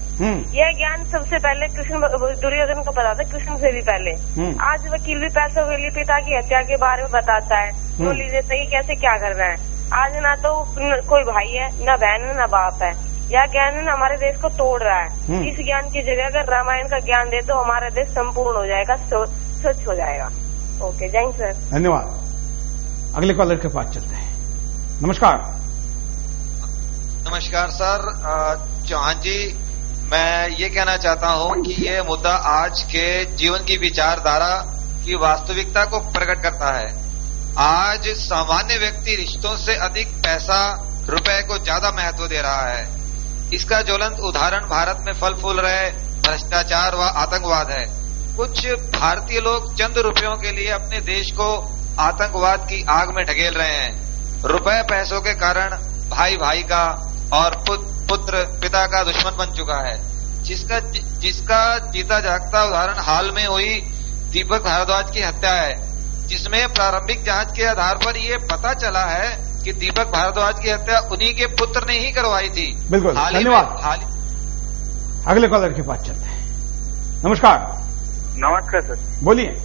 यह ज्ञान सबसे पहले दुर्योधन को पता था, कृष्ण से भी पहले। आज वकील भी पैसों के लिए पिता की हत्या के बारे में बताता है, बोली देता है कैसे क्या करना है। आज ना तो कोई भाई है, न बहन है, न बाप है। यह ज्ञान हमारे देश को तोड़ रहा है। इस ज्ञान की जगह अगर रामायण का ज्ञान दे तो हमारा देश संपूर्ण हो जाएगा, स्वच्छ हो जाएगा। ओके, जय हिंद सर। धन्यवाद। अगले कॉलर के पास चलते हैं। नमस्कार। नमस्कार सर, चौहान जी, मैं ये कहना चाहता हूँ कि ये मुद्दा आज के जीवन की विचारधारा की वास्तविकता को प्रकट करता है। आज सामान्य व्यक्ति रिश्तों से अधिक पैसा, रुपए को ज्यादा महत्व दे रहा है। इसका ज्वलंत उदाहरण भारत में फल फूल रहे भ्रष्टाचार व आतंकवाद है। कुछ भारतीय लोग चंद रुपयों के लिए अपने देश को आतंकवाद की आग में ढकेल रहे हैं। रुपए पैसों के कारण भाई भाई का और पुत्र पिता का दुश्मन बन चुका है, जिसका जीता जागता उदाहरण हाल में हुई दीपक भारद्वाज की हत्या है, जिसमें प्रारंभिक जांच के आधार पर ये पता चला है कि दीपक भारद्वाज की हत्या उन्हीं के पुत्र ने ही करवाई थी। बिल्कुल, धन्यवाद। अगले कॉलर के पास चलते हैं। नमस्कार। नमस्कार सर। बोलिए।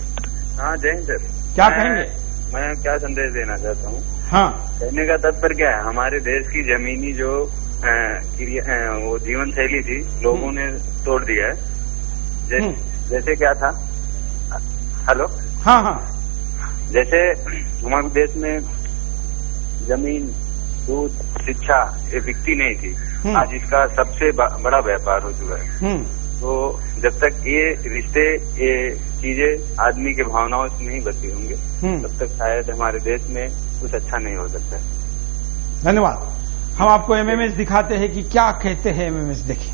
हाँ, जय हिंद सर। क्या कहेंगे? मैं क्या संदेश देना चाहता हूँ। हाँ, कहने का तात्पर्य क्या है, हमारे देश की जमीनी जो वो जीवन शैली थी लोगों ने तोड़ दिया है। जैसे क्या था, हेलो। हाँ हाँ। जैसे हमारे देश में जमीन, दूध, शिक्षा ये बिकती नहीं थी। आज इसका सबसे बड़ा व्यापार हो चुका है। तो जब तक ये रिश्ते, ये चीजें आदमी के भावनाओं से नहीं बची होंगी तब तक शायद हमारे देश में कुछ अच्छा नहीं हो सकता है। धन्यवाद। हम आपको एमएमएस दिखाते हैं कि क्या कहते हैं एमएमएस, देखिए।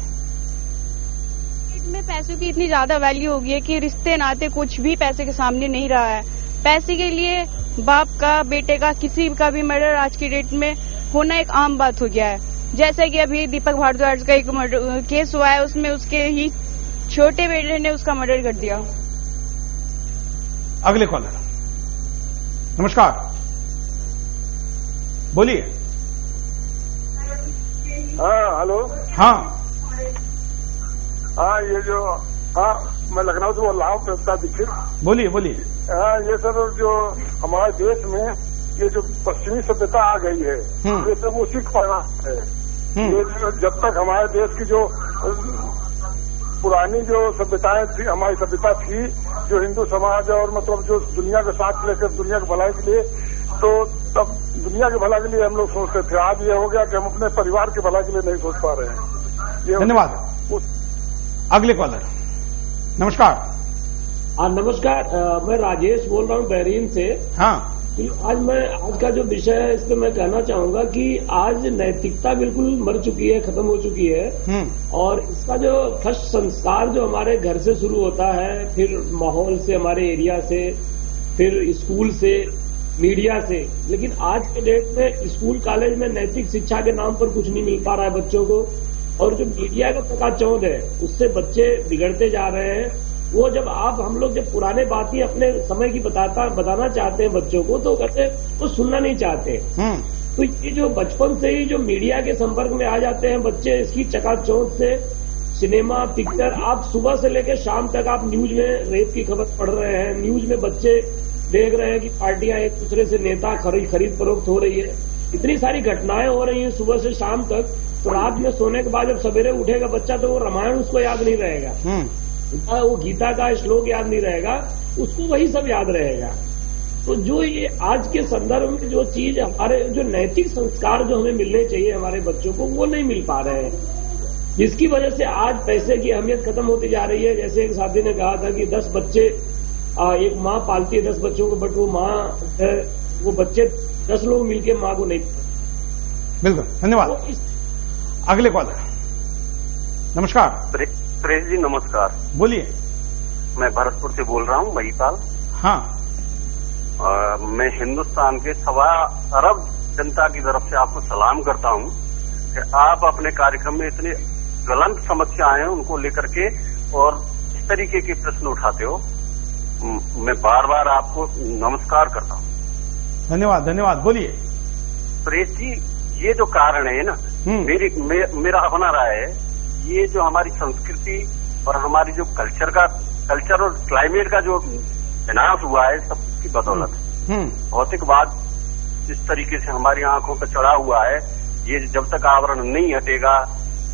में पैसों की इतनी ज्यादा वैल्यू हो गई है कि रिश्ते नाते कुछ भी पैसे के सामने नहीं रहा है। पैसे के लिए बाप का बेटे का किसी का भी मर्डर आज की डेट में होना एक आम बात हो गया है। जैसे कि अभी दीपक भारद्वाज का एक केस हुआ है, उसमें उसके ही छोटे बेटे ने उसका मर्डर कर दिया। अगले कॉलर, नमस्कार, बोलिए। हाँ हेलो। हाँ हाँ, ये जो मैं लखनऊ से बोल रहा हूँ, प्रताप दीक्षित। बोलिए बोलिए। ये सर जो हमारे देश में ये जो पश्चिमी सभ्यता आ गई है ये सब उसी का परिणाम है। ये जब तक हमारे देश की जो पुरानी जो सभ्यताएं थी, हमारी सभ्यता थी, जो हिंदू समाज और मतलब जो दुनिया के साथ लेकर दुनिया के भलाई के लिए, तो तब दुनिया के भलाई के लिए हम लोग सोचते थे। आज ये हो गया कि हम अपने परिवार के भलाई के लिए नहीं सोच पा रहे हैं। धन्यवाद। अगले कॉलर, नमस्कार। नमस्कार, मैं राजेश बोल रहा हूँ बहरीन से। हाँ, आज का जो विषय है इस पर मैं कहना चाहूंगा कि आज नैतिकता बिल्कुल मर चुकी है, खत्म हो चुकी है। और इसका जो फर्स्ट संस्कार जो हमारे घर से शुरू होता है, फिर माहौल से, हमारे एरिया से, फिर स्कूल से, मीडिया से। लेकिन आज के डेट में स्कूल कॉलेज में नैतिक शिक्षा के नाम पर कुछ नहीं मिल पा रहा है बच्चों को। और जो मीडिया का चकाचौंध है उससे बच्चे बिगड़ते जा रहे हैं। वो जब हम लोग जब पुराने बातें अपने समय की बताना चाहते हैं बच्चों को, तो कहते वो सुनना नहीं चाहते। तो ये जो बचपन से ही जो मीडिया के संपर्क में आ जाते हैं बच्चे, इसकी चकाचौंध से सिनेमा, पिक्चर, आप सुबह से लेकर शाम तक आप न्यूज में रेप की खबर पढ़ रहे हैं, न्यूज में बच्चे देख रहे हैं कि पार्टियां एक दूसरे से नेता खरीद फरोख्त हो रही है। इतनी सारी घटनाएं हो रही हैं सुबह से शाम तक। तो रात में सोने के बाद जब सवेरे उठेगा बच्चा, तो वो रामायण उसको याद नहीं रहेगा, वो गीता का श्लोक याद नहीं रहेगा, उसको वही सब याद रहेगा। तो जो ये आज के संदर्भ में जो चीज हमारे जो नैतिक संस्कार जो हमें मिलने चाहिए हमारे बच्चों को, वो नहीं मिल पा रहे हैं, जिसकी वजह से आज पैसे की अहमियत खत्म होती जा रही है। जैसे एक साथी ने कहा था कि 10 बच्चे एक माँ पालती है 10 बच्चों को, बट वो माँ वो बच्चे 10 लोग मिलकर माँ को नहीं। बिल्कुल, धन्यवाद। अगले कॉलर, नमस्कार। सुरेश जी नमस्कार। बोलिए। मैं भरतपुर से बोल रहा हूँ, महिपाल। हाँ। मैं हिंदुस्तान के 1.25 अरब जनता की तरफ से आपको सलाम करता हूँ कि आप अपने कार्यक्रम में इतनी ज्वलंत समस्याएं हैं उनको लेकर के और इस तरीके के प्रश्न उठाते हो। मैं बार बार आपको नमस्कार करता हूँ। धन्यवाद धन्यवाद। बोलिए। सुरेश जी, ये जो कारण है ना, मेरा अपना राय है, ये जो हमारी संस्कृति और हमारी जो कल्चर और क्लाइमेट का जो विनाश हुआ है, सब की बदौलत है। भौतिकवाद जिस तरीके से हमारी आंखों पर चढ़ा हुआ है, ये जब तक आवरण नहीं हटेगा,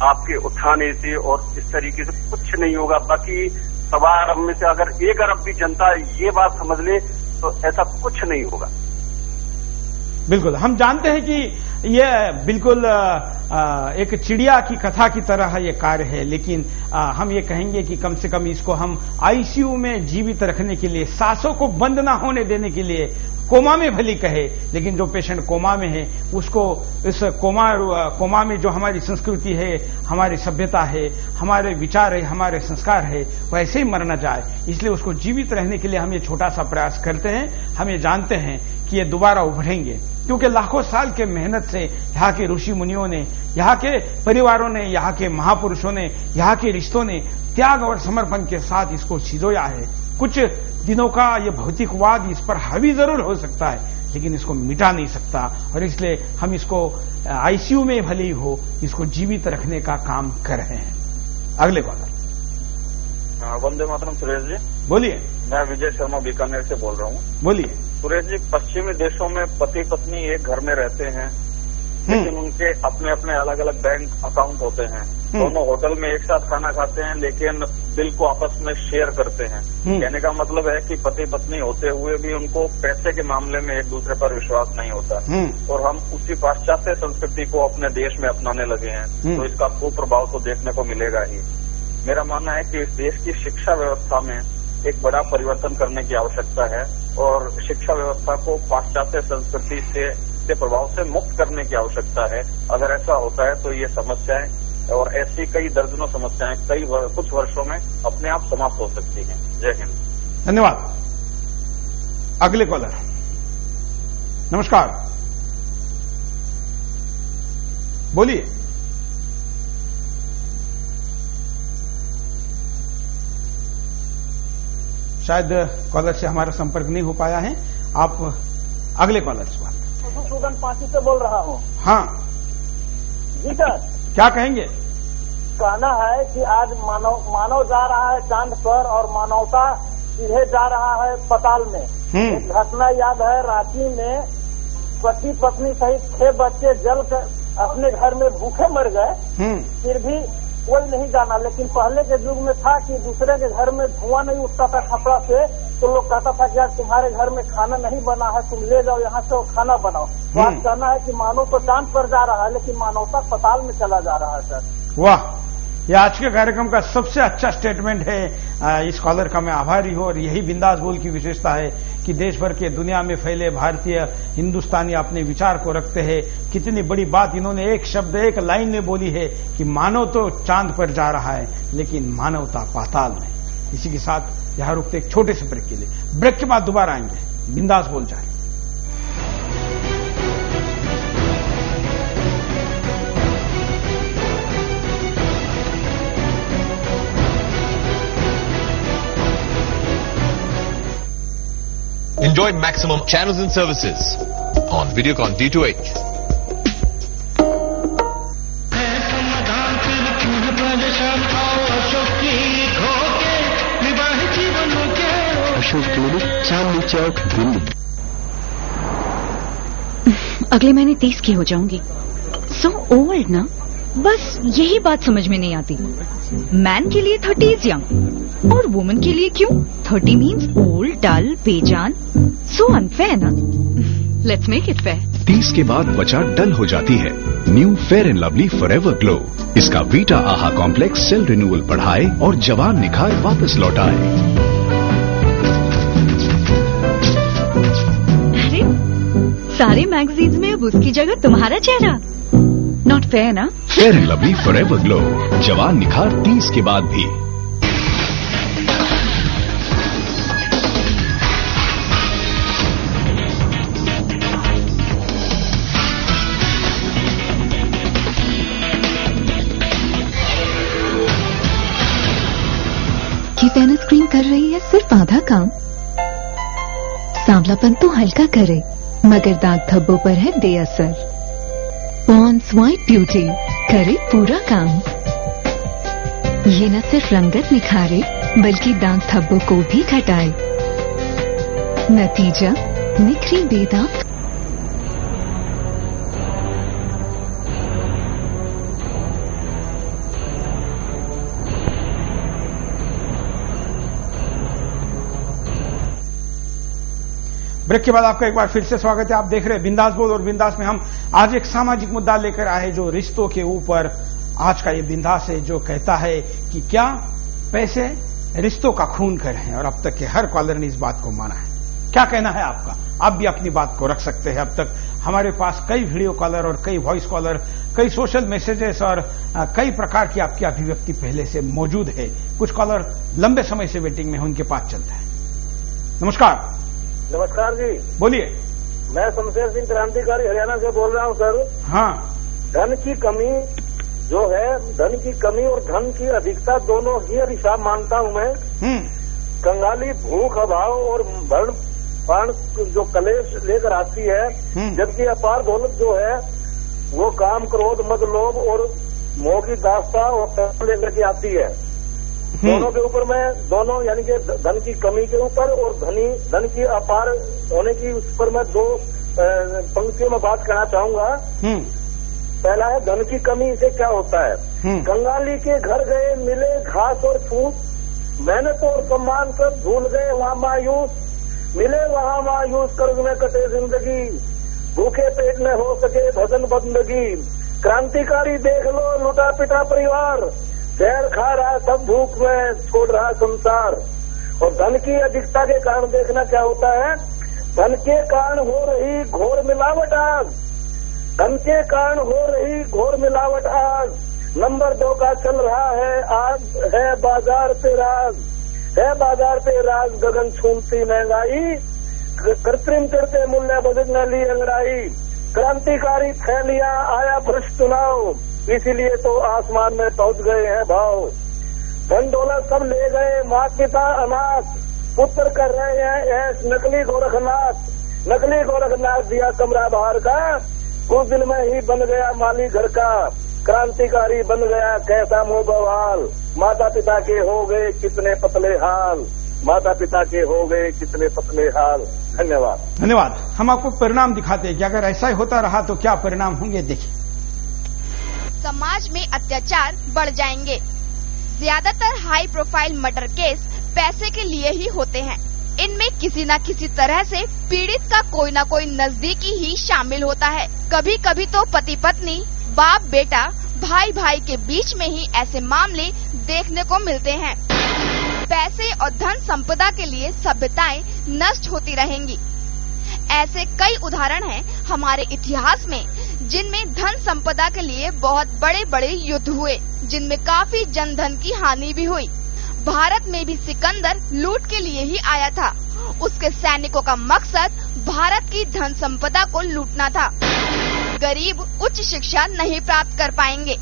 आपके उठाने से और इस तरीके से कुछ नहीं होगा। बाकी 1.25 अरब में से अगर 1 अरब भी जनता ये बात समझ ले तो ऐसा कुछ नहीं होगा। बिल्कुल, हम जानते हैं कि ये बिल्कुल एक चिड़िया की कथा की तरह ये कार्य है, लेकिन हम ये कहेंगे कि कम से कम इसको हम आईसीयू में जीवित रखने के लिए, सांसों को बंद ना होने देने के लिए, कोमा में भली कहे, लेकिन जो पेशेंट कोमा में है उसको इस कोमा में जो हमारी संस्कृति है, हमारी सभ्यता है, हमारे विचार है, हमारे संस्कार है, वो ऐसे ही मर न जाए, इसलिए उसको जीवित रहने के लिए हम ये छोटा सा प्रयास करते हैं। हम ये जानते हैं कि ये दोबारा उभरेंगे, क्योंकि लाखों साल के मेहनत से यहाँ के ऋषि मुनियों ने, यहाँ के परिवारों ने, यहाँ के महापुरुषों ने, यहाँ के रिश्तों ने त्याग और समर्पण के साथ इसको सिजोया है। कुछ दिनों का ये भौतिकवाद इस पर हावी जरूर हो सकता है, लेकिन इसको मिटा नहीं सकता, और इसलिए हम इसको आईसीयू में भले हो, इसको जीवित रखने का काम कर रहे हैं। अगले कॉलर। वंदे मातरम। सुरेश जी बोलिए। मैं विजय शर्मा बीकानेर से बोल रहा हूँ। बोलिए। सुरेश जी, पश्चिमी देशों में पति पत्नी एक घर में रहते हैं, लेकिन उनके अपने अपने अलग अलग बैंक अकाउंट होते हैं। दोनों होटल में एक साथ खाना खाते हैं, लेकिन बिल को आपस में शेयर करते हैं। कहने का मतलब है कि पति पत्नी होते हुए भी उनको पैसे के मामले में एक दूसरे पर विश्वास नहीं होता, और हम उसी पाश्चात्य संस्कृति को अपने देश में अपनाने लगे हैं, तो इसका कुप्रभाव तो देखने को मिलेगा ही। मेरा मानना है कि इस देश की शिक्षा व्यवस्था में एक बड़ा परिवर्तन करने की आवश्यकता है और शिक्षा व्यवस्था को पाश्चात्य संस्कृति से प्रभाव से मुक्त करने की आवश्यकता है। अगर ऐसा होता है तो ये समस्याएं और ऐसी कई दर्जनों समस्याएं कुछ वर्षों में अपने आप समाप्त हो सकती हैं। जय हिंद। धन्यवाद। अगले कॉलर। नमस्कार, बोलिए। शायद कॉलर से हमारा संपर्क नहीं हो पाया है। आप अगले कॉलर से बात। मधुसूदन पांची से बोल रहा हूँ। हाँ जी सर, क्या कहेंगे? कहना है कि आज मानव जा रहा है चांद पर और मानवता सीधे जा रहा है पाताल में। एक घटना याद है, रांची में पति पत्नी सहित 6 बच्चे जल कर अपने घर में भूखे मर गए। फिर भी कोई नहीं जाना। लेकिन पहले के युग में था कि दूसरे के घर में धुआं नहीं उठता था खपड़ा से, तो लोग कहता था कि आज तुम्हारे घर में खाना नहीं बना है, तुम ले जाओ यहाँ से और खाना बनाओ। बात कहना है कि मानव तो चांद पर जा रहा है लेकिन मानवता पाताल में चला जा रहा है। सर वाह, यह आज के कार्यक्रम का सबसे अच्छा स्टेटमेंट है। इस कॉलर का मैं आभारी हूं और यही बिंदास बोल की विशेषता है कि देश भर के दुनिया में फैले भारतीय हिंदुस्तानी अपने विचार को रखते हैं। कितनी बड़ी बात इन्होंने एक शब्द एक लाइन में बोली है कि मानव तो चांद पर जा रहा है लेकिन मानवता पाताल में। इसी के साथ यहां रुकते एक छोटे से ब्रेक के लिए। ब्रेक के बाद दोबारा आएंगे। बिंदास बोल जाए। Enjoy maximum channels and services on Videocon D2H. Ashok clinic, Chandni Chowk, Delhi. अगले महीने 30 की हो जाऊंगी। सो ओल्ड ना, बस यही बात समझ में नहीं आती। मैन के लिए 30 इज यंग और वुमन के लिए क्यों 30 मीन्स ओल्ड, डल, बेजान। सो अनफेयर ना। Let's make it fair. 30 के बाद त्वचा डल हो जाती है। New fair and lovely forever glow. इसका वीटा आहा कॉम्प्लेक्स सेल रिन्यूअल बढ़ाए और जवान निखार वापस लौटाए। अरे सारे मैगजीन्स में अब उसकी जगह तुम्हारा चेहरा। नॉट फेयर ना। Fair and lovely forever glow, जवान निखार 30 के बाद भी। ये फेयरनेस क्रीम कर रही है सिर्फ आधा काम। सांवलापन तो हल्का करे मगर दाग धब्बों पर है बेअसर। पॉन्ड्स व्हाइट ब्यूटी करे पूरा काम। ये न सिर्फ रंगत निखारे बल्कि दाग धब्बों को भी घटाए। नतीजा निखरी बेदाग। ब्रेक के बाद आपका एक बार फिर से स्वागत है। आप देख रहे हैं बिंदास बोल और बिंदास में हम आज एक सामाजिक मुद्दा लेकर आए जो रिश्तों के ऊपर। आज का ये बिंदास है जो कहता है कि क्या पैसे रिश्तों का खून कर हैं, और अब तक के हर कॉलर ने इस बात को माना है। क्या कहना है आपका? आप भी अपनी बात को रख सकते हैं। अब तक हमारे पास कई वीडियो कॉलर और कई वॉइस कॉलर, कई सोशल मैसेजेस और कई प्रकार की आपकी अभिव्यक्ति पहले से मौजूद है। कुछ कॉलर लंबे समय से वेटिंग में है, उनके पास चलता है। नमस्कार। नमस्कार जी, बोलिए। मैं शमशेर सिंह क्रांतिकारी हरियाणा से बोल रहा हूँ सर। हाँ, धन की कमी जो है, धन की कमी और धन की अधिकता दोनों ही हिसाब मानता हूँ मैं। कंगाली भूख अभाव और वर्ण प्राण जो कलेश लेकर आती है, जबकि अपार दौलत जो है वो काम क्रोध मद लोभ और मोह की दास्ता और लेकर के आती है। दोनों के ऊपर मैं दोनों यानी कि धन की कमी के ऊपर और धन की अपार होने की उस पर मैं दो पंक्तियों में बात करना चाहूंगा। पहला है धन की कमी से क्या होता है। कंगाली के घर गए मिले घास और फूस, मेहनत और सम्मान कर भूल गए वहाँ मायूस, मिले वहाँ मायूस कर्ज में कटे जिंदगी, भूखे पेट में हो सके भजन बंदगी, क्रांतिकारी देख लो लुटा पिटा परिवार, जहर खा रहा सब भूख में छोड़ रहा संसार, और धन की अधिकता के कारण देखना क्या होता है, धन के कारण हो रही घोर मिलावट आज, धन के कारण हो रही घोर मिलावट आज, नंबर 2 का चल रहा है आज, है बाजार पे राज, है बाजार पे राज, गगन छूमती महंगाई, कृत्रिम चढ़ते मूल्य बदलने ली अंगड़ाई, क्रांतिकारी फैलिया आया भ्रष्ट चुनाव, इसीलिए तो आसमान में पहुंच गए हैं भाव, धन दौलत सब ले गए माँ पिता अनाथ, पुत्र कर रहे हैं ऐस नकली गोरखनाथ, नकली गोरखनाथ दिया कमरा बाहर का, कुछ दिन में ही बन गया माली घर का, क्रांतिकारी बन गया कैसा मोह बवाल, माता पिता के हो गए कितने पतले हाल, माता पिता के हो गए कितने पतले हाल। धन्यवाद। धन्यवाद। हम आपको परिणाम दिखाते हैं कि अगर ऐसा ही होता रहा तो क्या परिणाम होंगे, देखिए। समाज में अत्याचार बढ़ जाएंगे। ज्यादातर हाई प्रोफाइल मर्डर केस पैसे के लिए ही होते हैं। इनमें किसी न किसी तरह से पीड़ित का कोई न कोई नजदीकी ही शामिल होता है। कभी कभी तो पति पत्नी, बाप बेटा, भाई भाई के बीच में ही ऐसे मामले देखने को मिलते हैं। पैसे और धन संपदा के लिए सभ्यताएं नष्ट होती रहेंगी। ऐसे कई उदाहरण हैं हमारे इतिहास में, जिनमें धन संपदा के लिए बहुत बड़े बड़े युद्ध हुए, जिनमें काफी जनधन की हानि भी हुई। भारत में भी सिकंदर लूट के लिए ही आया था। उसके सैनिकों का मकसद भारत की धन संपदा को लूटना था। गरीब उच्च शिक्षा नहीं प्राप्त कर पाएंगे।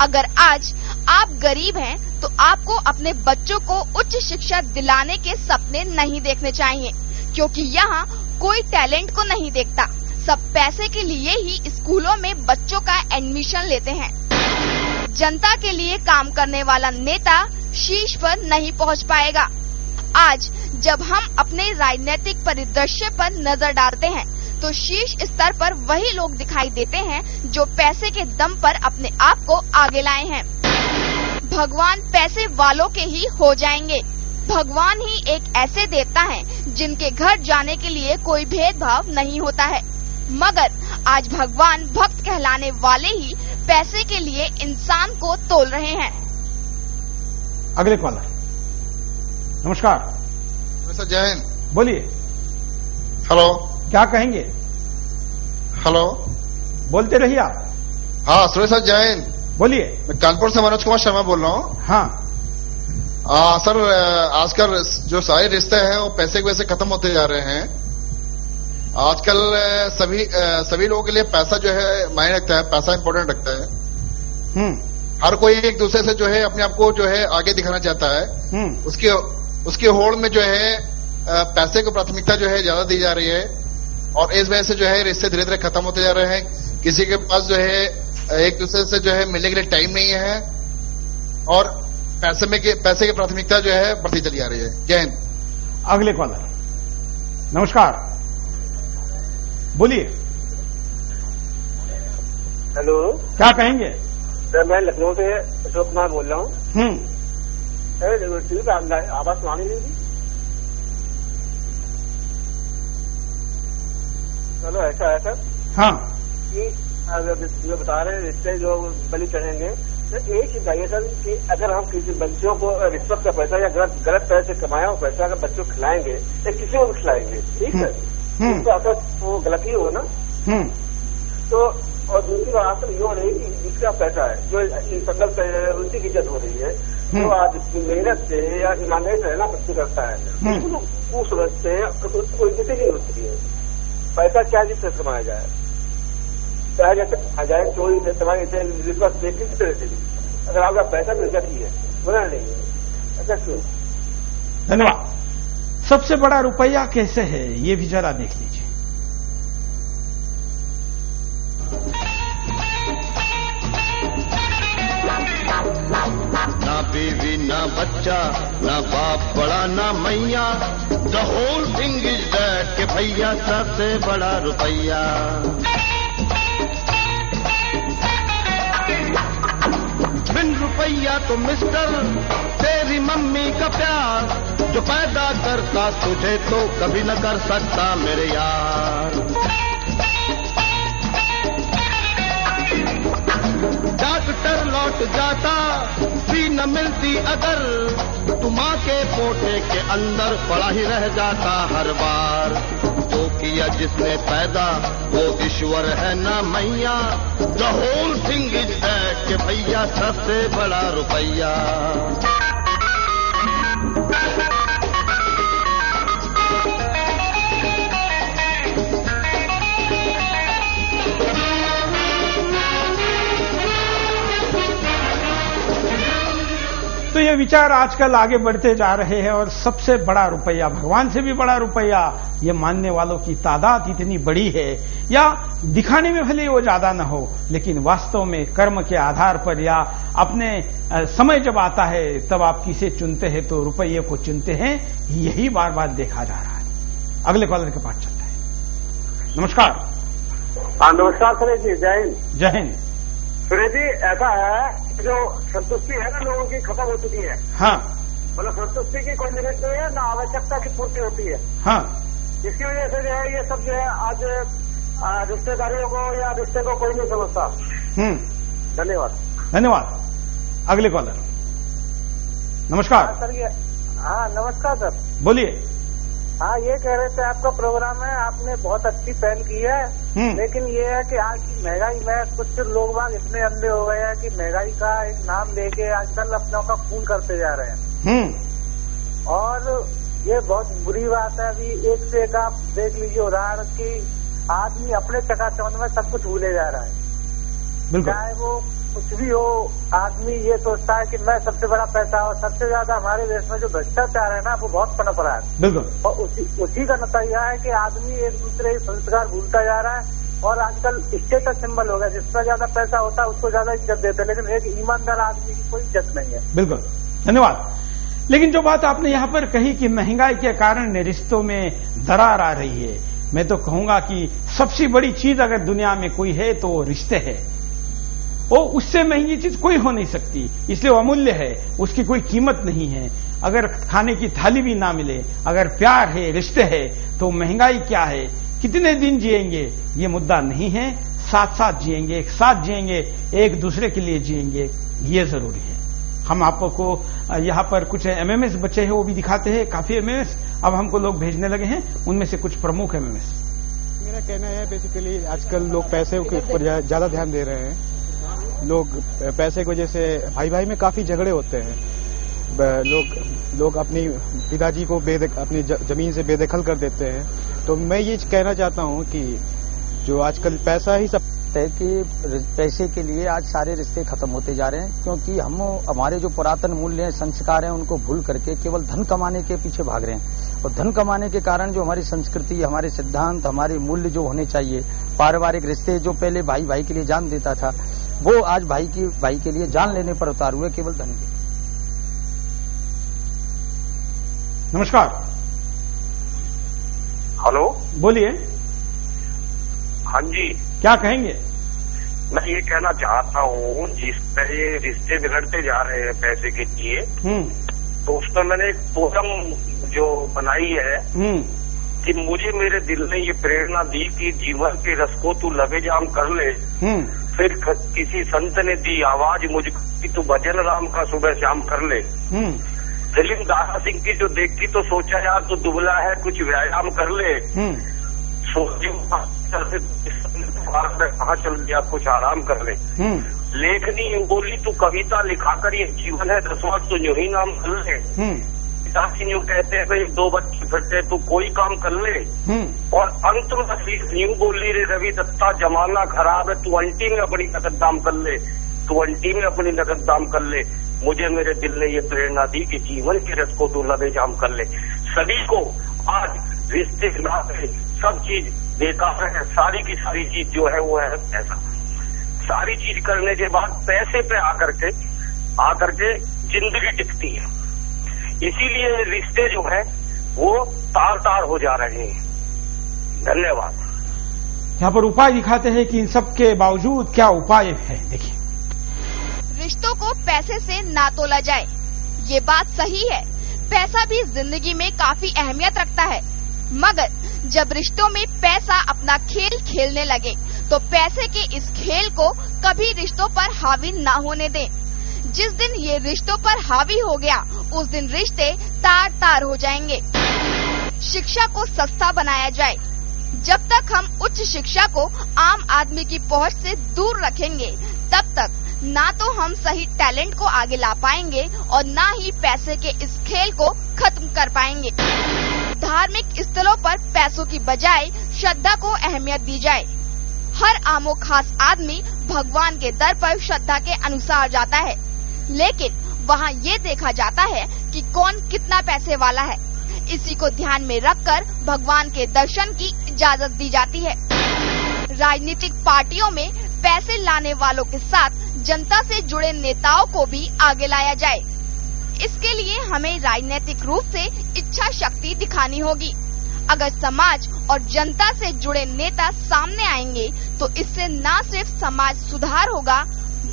अगर आज आप गरीब हैं तो आपको अपने बच्चों को उच्च शिक्षा दिलाने के सपने नहीं देखने चाहिए, क्योंकि यहाँ कोई टैलेंट को नहीं देखता। सब पैसे के लिए ही स्कूलों में बच्चों का एडमिशन लेते हैं। जनता के लिए काम करने वाला नेता शीर्ष पर नहीं पहुंच पाएगा। आज जब हम अपने राजनीतिक परिदृश्य पर नजर डालते हैं तो शीर्ष स्तर पर वही लोग दिखाई देते हैं जो पैसे के दम पर अपने आप को आगे लाए हैं। भगवान पैसे वालों के ही हो जाएंगे। भगवान ही एक ऐसे देवता हैं जिनके घर जाने के लिए कोई भेदभाव नहीं होता है, मगर आज भगवान भक्त कहलाने वाले ही पैसे के लिए इंसान को तोल रहे हैं। अगले कॉलर। नमस्कार सर, जय हिंद। बोलिए। हेलो। क्या कहेंगे? हेलो, बोलते रहिए आप। हाँ सुरेश सर, जय हिंद। बोलिए। मैं कानपुर से मनोज कुमार शर्मा बोल रहा हूँ। हाँ सर, आजकल जो सारे रिश्ते हैं वो पैसे की वजह से खत्म होते जा रहे हैं। आजकल सभी लोगों के लिए पैसा जो है मायने रखता है, पैसा इंपॉर्टेंट रखता है। हर कोई एक दूसरे से जो है अपने आप को जो है आगे दिखाना चाहता है। उसके होड़ में जो है पैसे को प्राथमिकता जो है ज्यादा दी जा रही है, और इस वजह से जो है रिश्ते धीरे धीरे खत्म होते जा रहे हैं। किसी के पास जो है एक दूसरे से जो है मिलने के लिए टाइम नहीं है, और पैसे की प्राथमिकता जो है बढ़ती चली जा रही है। जय हिंद। अगले कॉलर। नमस्कार, बोलिए। हेलो, क्या कहेंगे? सर, मैं लखनऊ से अशोक कुमार बोल रहा हूँ। आवाज सुनानी नहीं थी। चलो ऐसा है सर। हाँ, कि जो बता रहे हैं रिश्ते जो बलि चढ़ेंगे, तो एक ही चाहिए सर कि अगर हम किसी बच्चों को रिश्वत का पैसा या गलत पैसे कमाया हुआ पैसा अगर बच्चों को खिलाएंगे या किसी को भी खिलाएंगे, ठीक है, तो अगर वो गलत ही हो ना। तो और दूसरी बात तो ये हो रही है कि जिसका पैसा है जो संदर्भ उनकी इज्जत हो रही है, तो आज मेहनत से या ईमानदारी से ना बच्चे करता है, वो समझते हैं कोई इज्जत ही नहीं होती है। पैसा क्या जिससे कमाया जाए, चाहे जैसे आ जाए चोरी से कमाए, रिश्वत से किसी तरह से भी, अगर आपका पैसा तो इज्जत ही है, बोला नहीं है। ऐसा क्यों? धन्यवाद। सबसे बड़ा रुपया कैसे है ये भी जरा देख लीजिए। ना बीवी ना बच्चा, ना बाप बड़ा ना मैया, the whole thing is that के भैया सबसे बड़ा रुपया। बिन रुपया तो मिस्टर तेरी मम्मी का प्यार, जो पैदा करता तुझे तो कभी न कर सकता मेरे यार। डॉक्टर लौट जाता भी न मिलती अगर तू माँ के पोटे के अंदर पड़ा ही रह जाता हर बार। जो किया जिसने पैदा वो ईश्वर है ना मैया, the whole thing is that के भैया सबसे बड़ा रुपया। तो ये विचार आजकल आगे बढ़ते जा रहे हैं और सबसे बड़ा रुपया, भगवान से भी बड़ा रुपया, ये मानने वालों की तादाद इतनी बड़ी है, या दिखाने में भले वो ज्यादा न हो लेकिन वास्तव में कर्म के आधार पर या अपने समय जब आता है तब आप किसे चुनते हैं तो रुपये को चुनते हैं, यही बार बार देखा जा रहा है। अगले कॉलर के पास चलते हैं। नमस्कार। हाँ नमस्कार सुरेश जी, जय हिंद। जय हिंद। सुरेश जी, ऐसा है जो संतुष्टि है ना लोगों की खत्म हो चुकी है। हाँ। मतलब संतुष्टि की कोई लिमिट नहीं है, ना आवश्यकता की पूर्ति होती है। हाँ। इसकी वजह से जो है ये सब जो है आज रिश्तेदारियों को या रिश्ते को कोई नहीं समझता। धन्यवाद। धन्यवाद। अगले कॉलर। नमस्कार। हाँ सर, ये हाँ नमस्कार सर, बोलिए। हाँ ये कह रहे थे आपका प्रोग्राम है, आपने बहुत अच्छी पहल की है, लेकिन ये है कि आज की महंगाई में कुछ लोग बाग इतने अंधे हो गए हैं कि महंगाई का एक नाम लेके आजकल अपनों का खून करते जा रहे हैं। और ये बहुत बुरी बात है। अभी एक से एक आप देख लीजिए उदाहरण की आदमी अपने चकाचौंध में सब कुछ भूले जा रहा है। चाहे वो कुछ भी हो, आदमी ये सोचता है कि मैं सबसे बड़ा पैसा, और सबसे ज्यादा हमारे देश में जो भ्रष्टाचार है ना वो बहुत पनप रहा है। बिल्कुल। और उसी का नतीजा है कि आदमी एक दूसरे के संस्कार भूलता जा रहा है और आजकल स्टेटस सिंबल हो गया, जिसका ज्यादा पैसा होता है उसको ज्यादा इज्जत देते हैं, लेकिन एक ईमानदार आदमी की कोई इज्जत नहीं है। बिल्कुल, धन्यवाद। लेकिन जो बात आपने यहाँ पर कही कि महंगाई के कारण रिश्तों में दरार आ रही है, मैं तो कहूंगा कि सबसे बड़ी चीज अगर दुनिया में कोई है तो रिश्ते है। वो उससे महंगी चीज कोई हो नहीं सकती, इसलिए वो अमूल्य है, उसकी कोई कीमत नहीं है। अगर खाने की थाली भी ना मिले, अगर प्यार है, रिश्ते है, तो महंगाई क्या है, कितने दिन जिएंगे ये मुद्दा नहीं है। साथ साथ जिएंगे, एक साथ जिएंगे, एक दूसरे के लिए जिएंगे, ये जरूरी है। हम आपको यहाँ पर कुछ एमएमएस बचे हैं वो भी दिखाते हैं, काफी एमएमएस अब हमको लोग भेजने लगे हैं, उनमें से कुछ प्रमुख एमएमएस। मेरा कहना है बेसिकली आजकल लोग पैसे के ऊपर ज्यादा ध्यान दे रहे हैं। लोग पैसे की वजह से भाई भाई में काफी झगड़े होते हैं। लोग अपनी पिताजी को अपनी जमीन से बेदखल कर देते हैं। तो मैं ये कहना चाहता हूँ कि जो आजकल पैसा ही सब है कि पैसे के लिए आज सारे रिश्ते खत्म होते जा रहे हैं, क्योंकि हम हमारे जो पुरातन मूल्य संस्कार हैं उनको भूल करके केवल धन कमाने के पीछे भाग रहे हैं। और धन कमाने के कारण जो हमारी संस्कृति, हमारे सिद्धांत, हमारे मूल्य जो होने चाहिए, पारिवारिक रिश्ते जो पहले भाई भाई के लिए जान देता था, वो आज भाई के लिए जान लेने पर उतार हुए केवल धन के। नमस्कार। हेलो, बोलिए। हाँ जी, क्या कहेंगे? मैं ये कहना चाहता हूँ जिस तरह ये रिश्ते बिगड़ते जा रहे हैं पैसे के लिए, तो उसमें मैंने एक पोयम जो बनाई है कि मुझे मेरे दिल ने ये प्रेरणा दी कि जीवन के रस को तू लबेजाम कर ले। फिर किसी संत ने दी आवाज मुझको कि तू भजन राम का सुबह शाम कर ले। फिल्म दारा सिंह की जो देखी तो सोचा यार तू दुबला है, कुछ व्यायाम कर ले। कहाँ चल गया, कुछ आराम कर ले। लेखनी यूं बोली तू कविता लिखाकर ये जीवन है दसवां तो यूं ही नाम कर ले। पिताजी यूं कहते हैं भाई दो बच्चे फिरते तू कोई काम कर ले। और अंत में यूं बोली रे रवि दत्ता जमाना खराब है, तू अंटी में अपनी नकद दाम कर ले, तू अंटी में अपनी नकद दाम कर ले। मुझे मेरे दिल ने ये प्रेरणा दी कि जीवन के रस को तू लबेजाम कर ले। सभी को आज रिश्ते नाते सब चीज बेकार है, सारी की सारी चीज जो है वो है पैसा। सारी चीज करने के बाद पैसे पे आकर के जिंदगी टिकती है। इसीलिए रिश्ते जो है वो तार तार हो जा रहे हैं। धन्यवाद। यहाँ पर उपाय दिखाते हैं कि इन सब के बावजूद क्या उपाय है, देखिए। रिश्तों को पैसे से ना तोला जाए, ये बात सही है। पैसा भी जिंदगी में काफी अहमियत रखता है, मगर जब रिश्तों में पैसा अपना खेल खेलने लगे तो पैसे के इस खेल को कभी रिश्तों पर हावी ना होने दें। जिस दिन ये रिश्तों पर हावी हो गया उस दिन रिश्ते तार तार हो जाएंगे। शिक्षा को सस्ता बनाया जाए। जब तक हम उच्च शिक्षा को आम आदमी की पहुंच से दूर रखेंगे तब तक ना तो हम सही टैलेंट को आगे ला पाएंगे और ना ही पैसे के इस खेल को खत्म कर पाएंगे। धार्मिक स्थलों पर पैसों की बजाय श्रद्धा को अहमियत दी जाए। हर आमो खास आदमी भगवान के दर पर श्रद्धा के अनुसार जाता है, लेकिन वहाँ ये देखा जाता है कि कौन कितना पैसे वाला है। इसी को ध्यान में रखकर भगवान के दर्शन की इजाजत दी जाती है। राजनीतिक पार्टियों में पैसे लाने वालों के साथ जनता से जुड़े नेताओं को भी आगे लाया जाए। इसके लिए हमें राजनीतिक रूप से इच्छा शक्ति दिखानी होगी। अगर समाज और जनता से जुड़े नेता सामने आएंगे तो इससे न सिर्फ समाज सुधार होगा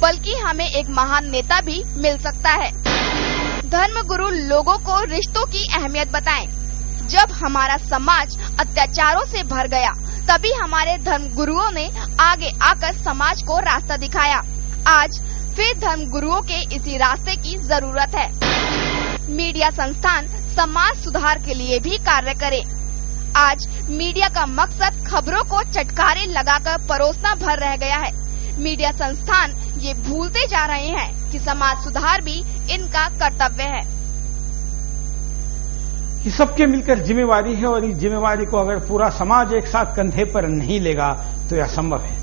बल्कि हमें एक महान नेता भी मिल सकता है। धर्म गुरु लोगों को रिश्तों की अहमियत बताएं। जब हमारा समाज अत्याचारों से भर गया तभी हमारे धर्म गुरुओं ने आगे आकर समाज को रास्ता दिखाया। आज फिर धर्म गुरुओं के इसी रास्ते की जरूरत है। मीडिया संस्थान समाज सुधार के लिए भी कार्य करे। आज मीडिया का मकसद खबरों को चटकारे लगाकर परोसना भर रह गया है। मीडिया संस्थान ये भूलते जा रहे हैं कि समाज सुधार भी इनका कर्तव्य है। ये सबके मिलकर जिम्मेवारी है और इस जिम्मेवारी को अगर पूरा समाज एक साथ कंधे पर नहीं लेगा तो यह असंभव है।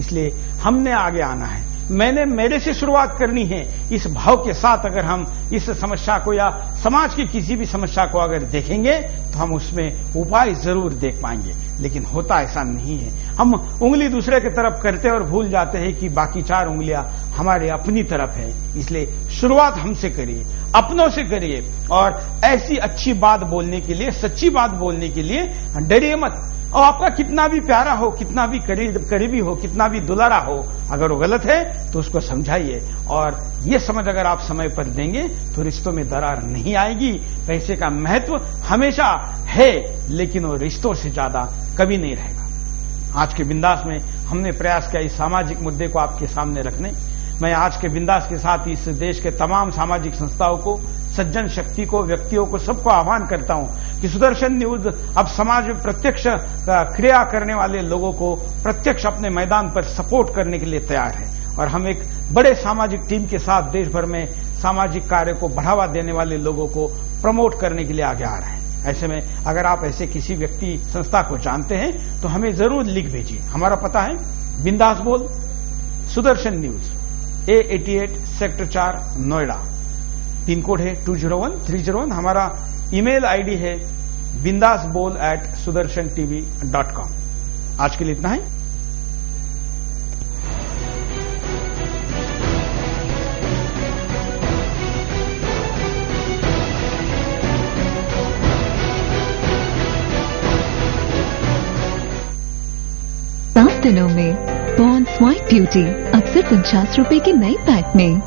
इसलिए हमने आगे आना है। मैंने मेरे से शुरुआत करनी है। इस भाव के साथ अगर हम इस समस्या को या समाज की किसी भी समस्या को अगर देखेंगे तो हम उसमें उपाय जरूर देख पाएंगे, लेकिन होता ऐसा नहीं है। हम उंगली दूसरे की तरफ करते और भूल जाते हैं कि बाकी 4 उंगलियां हमारे अपनी तरफ है। इसलिए शुरुआत हमसे करिए, अपनों से करिए और ऐसी अच्छी बात बोलने के लिए, सच्ची बात बोलने के लिए डरिए मत। और आपका कितना भी प्यारा हो, कितना भी करीबी हो, कितना भी दुलारा हो, अगर वो गलत है तो उसको समझाइए। और ये समझ अगर आप समय पर देंगे तो रिश्तों में दरार नहीं आएगी। पैसे का महत्व हमेशा है लेकिन वो रिश्तों से ज्यादा कभी नहीं रहेगा। आज के बिंदास में हमने प्रयास किया इस सामाजिक मुद्दे को आपके सामने रखने। मैं आज के बिंदास के साथ इस देश के तमाम सामाजिक संस्थाओं को, सज्जन शक्ति को, व्यक्तियों को, सबको आह्वान करता हूं कि सुदर्शन न्यूज अब समाज में प्रत्यक्ष क्रिया करने वाले लोगों को प्रत्यक्ष अपने मैदान पर सपोर्ट करने के लिए तैयार है। और हम एक बड़े सामाजिक टीम के साथ देश भर में सामाजिक कार्य को बढ़ावा देने वाले लोगों को प्रमोट करने के लिए आगे आ रहे हैं। ऐसे में अगर आप ऐसे किसी व्यक्ति, संस्था को जानते हैं तो हमें जरूर लिख भेजिए। हमारा पता है बिंदास बोल, Sudarshan news, A88 sector 4 Noida. Pin code है 201301। हमारा ईमेल आईडी है bindasbol@sudarshan.tv.com। आज के लिए इतना है। सात दिनों में पॉन्ड्स व्हाइट ब्यूटी अब सिर्फ 50 रुपए के नए पैक में।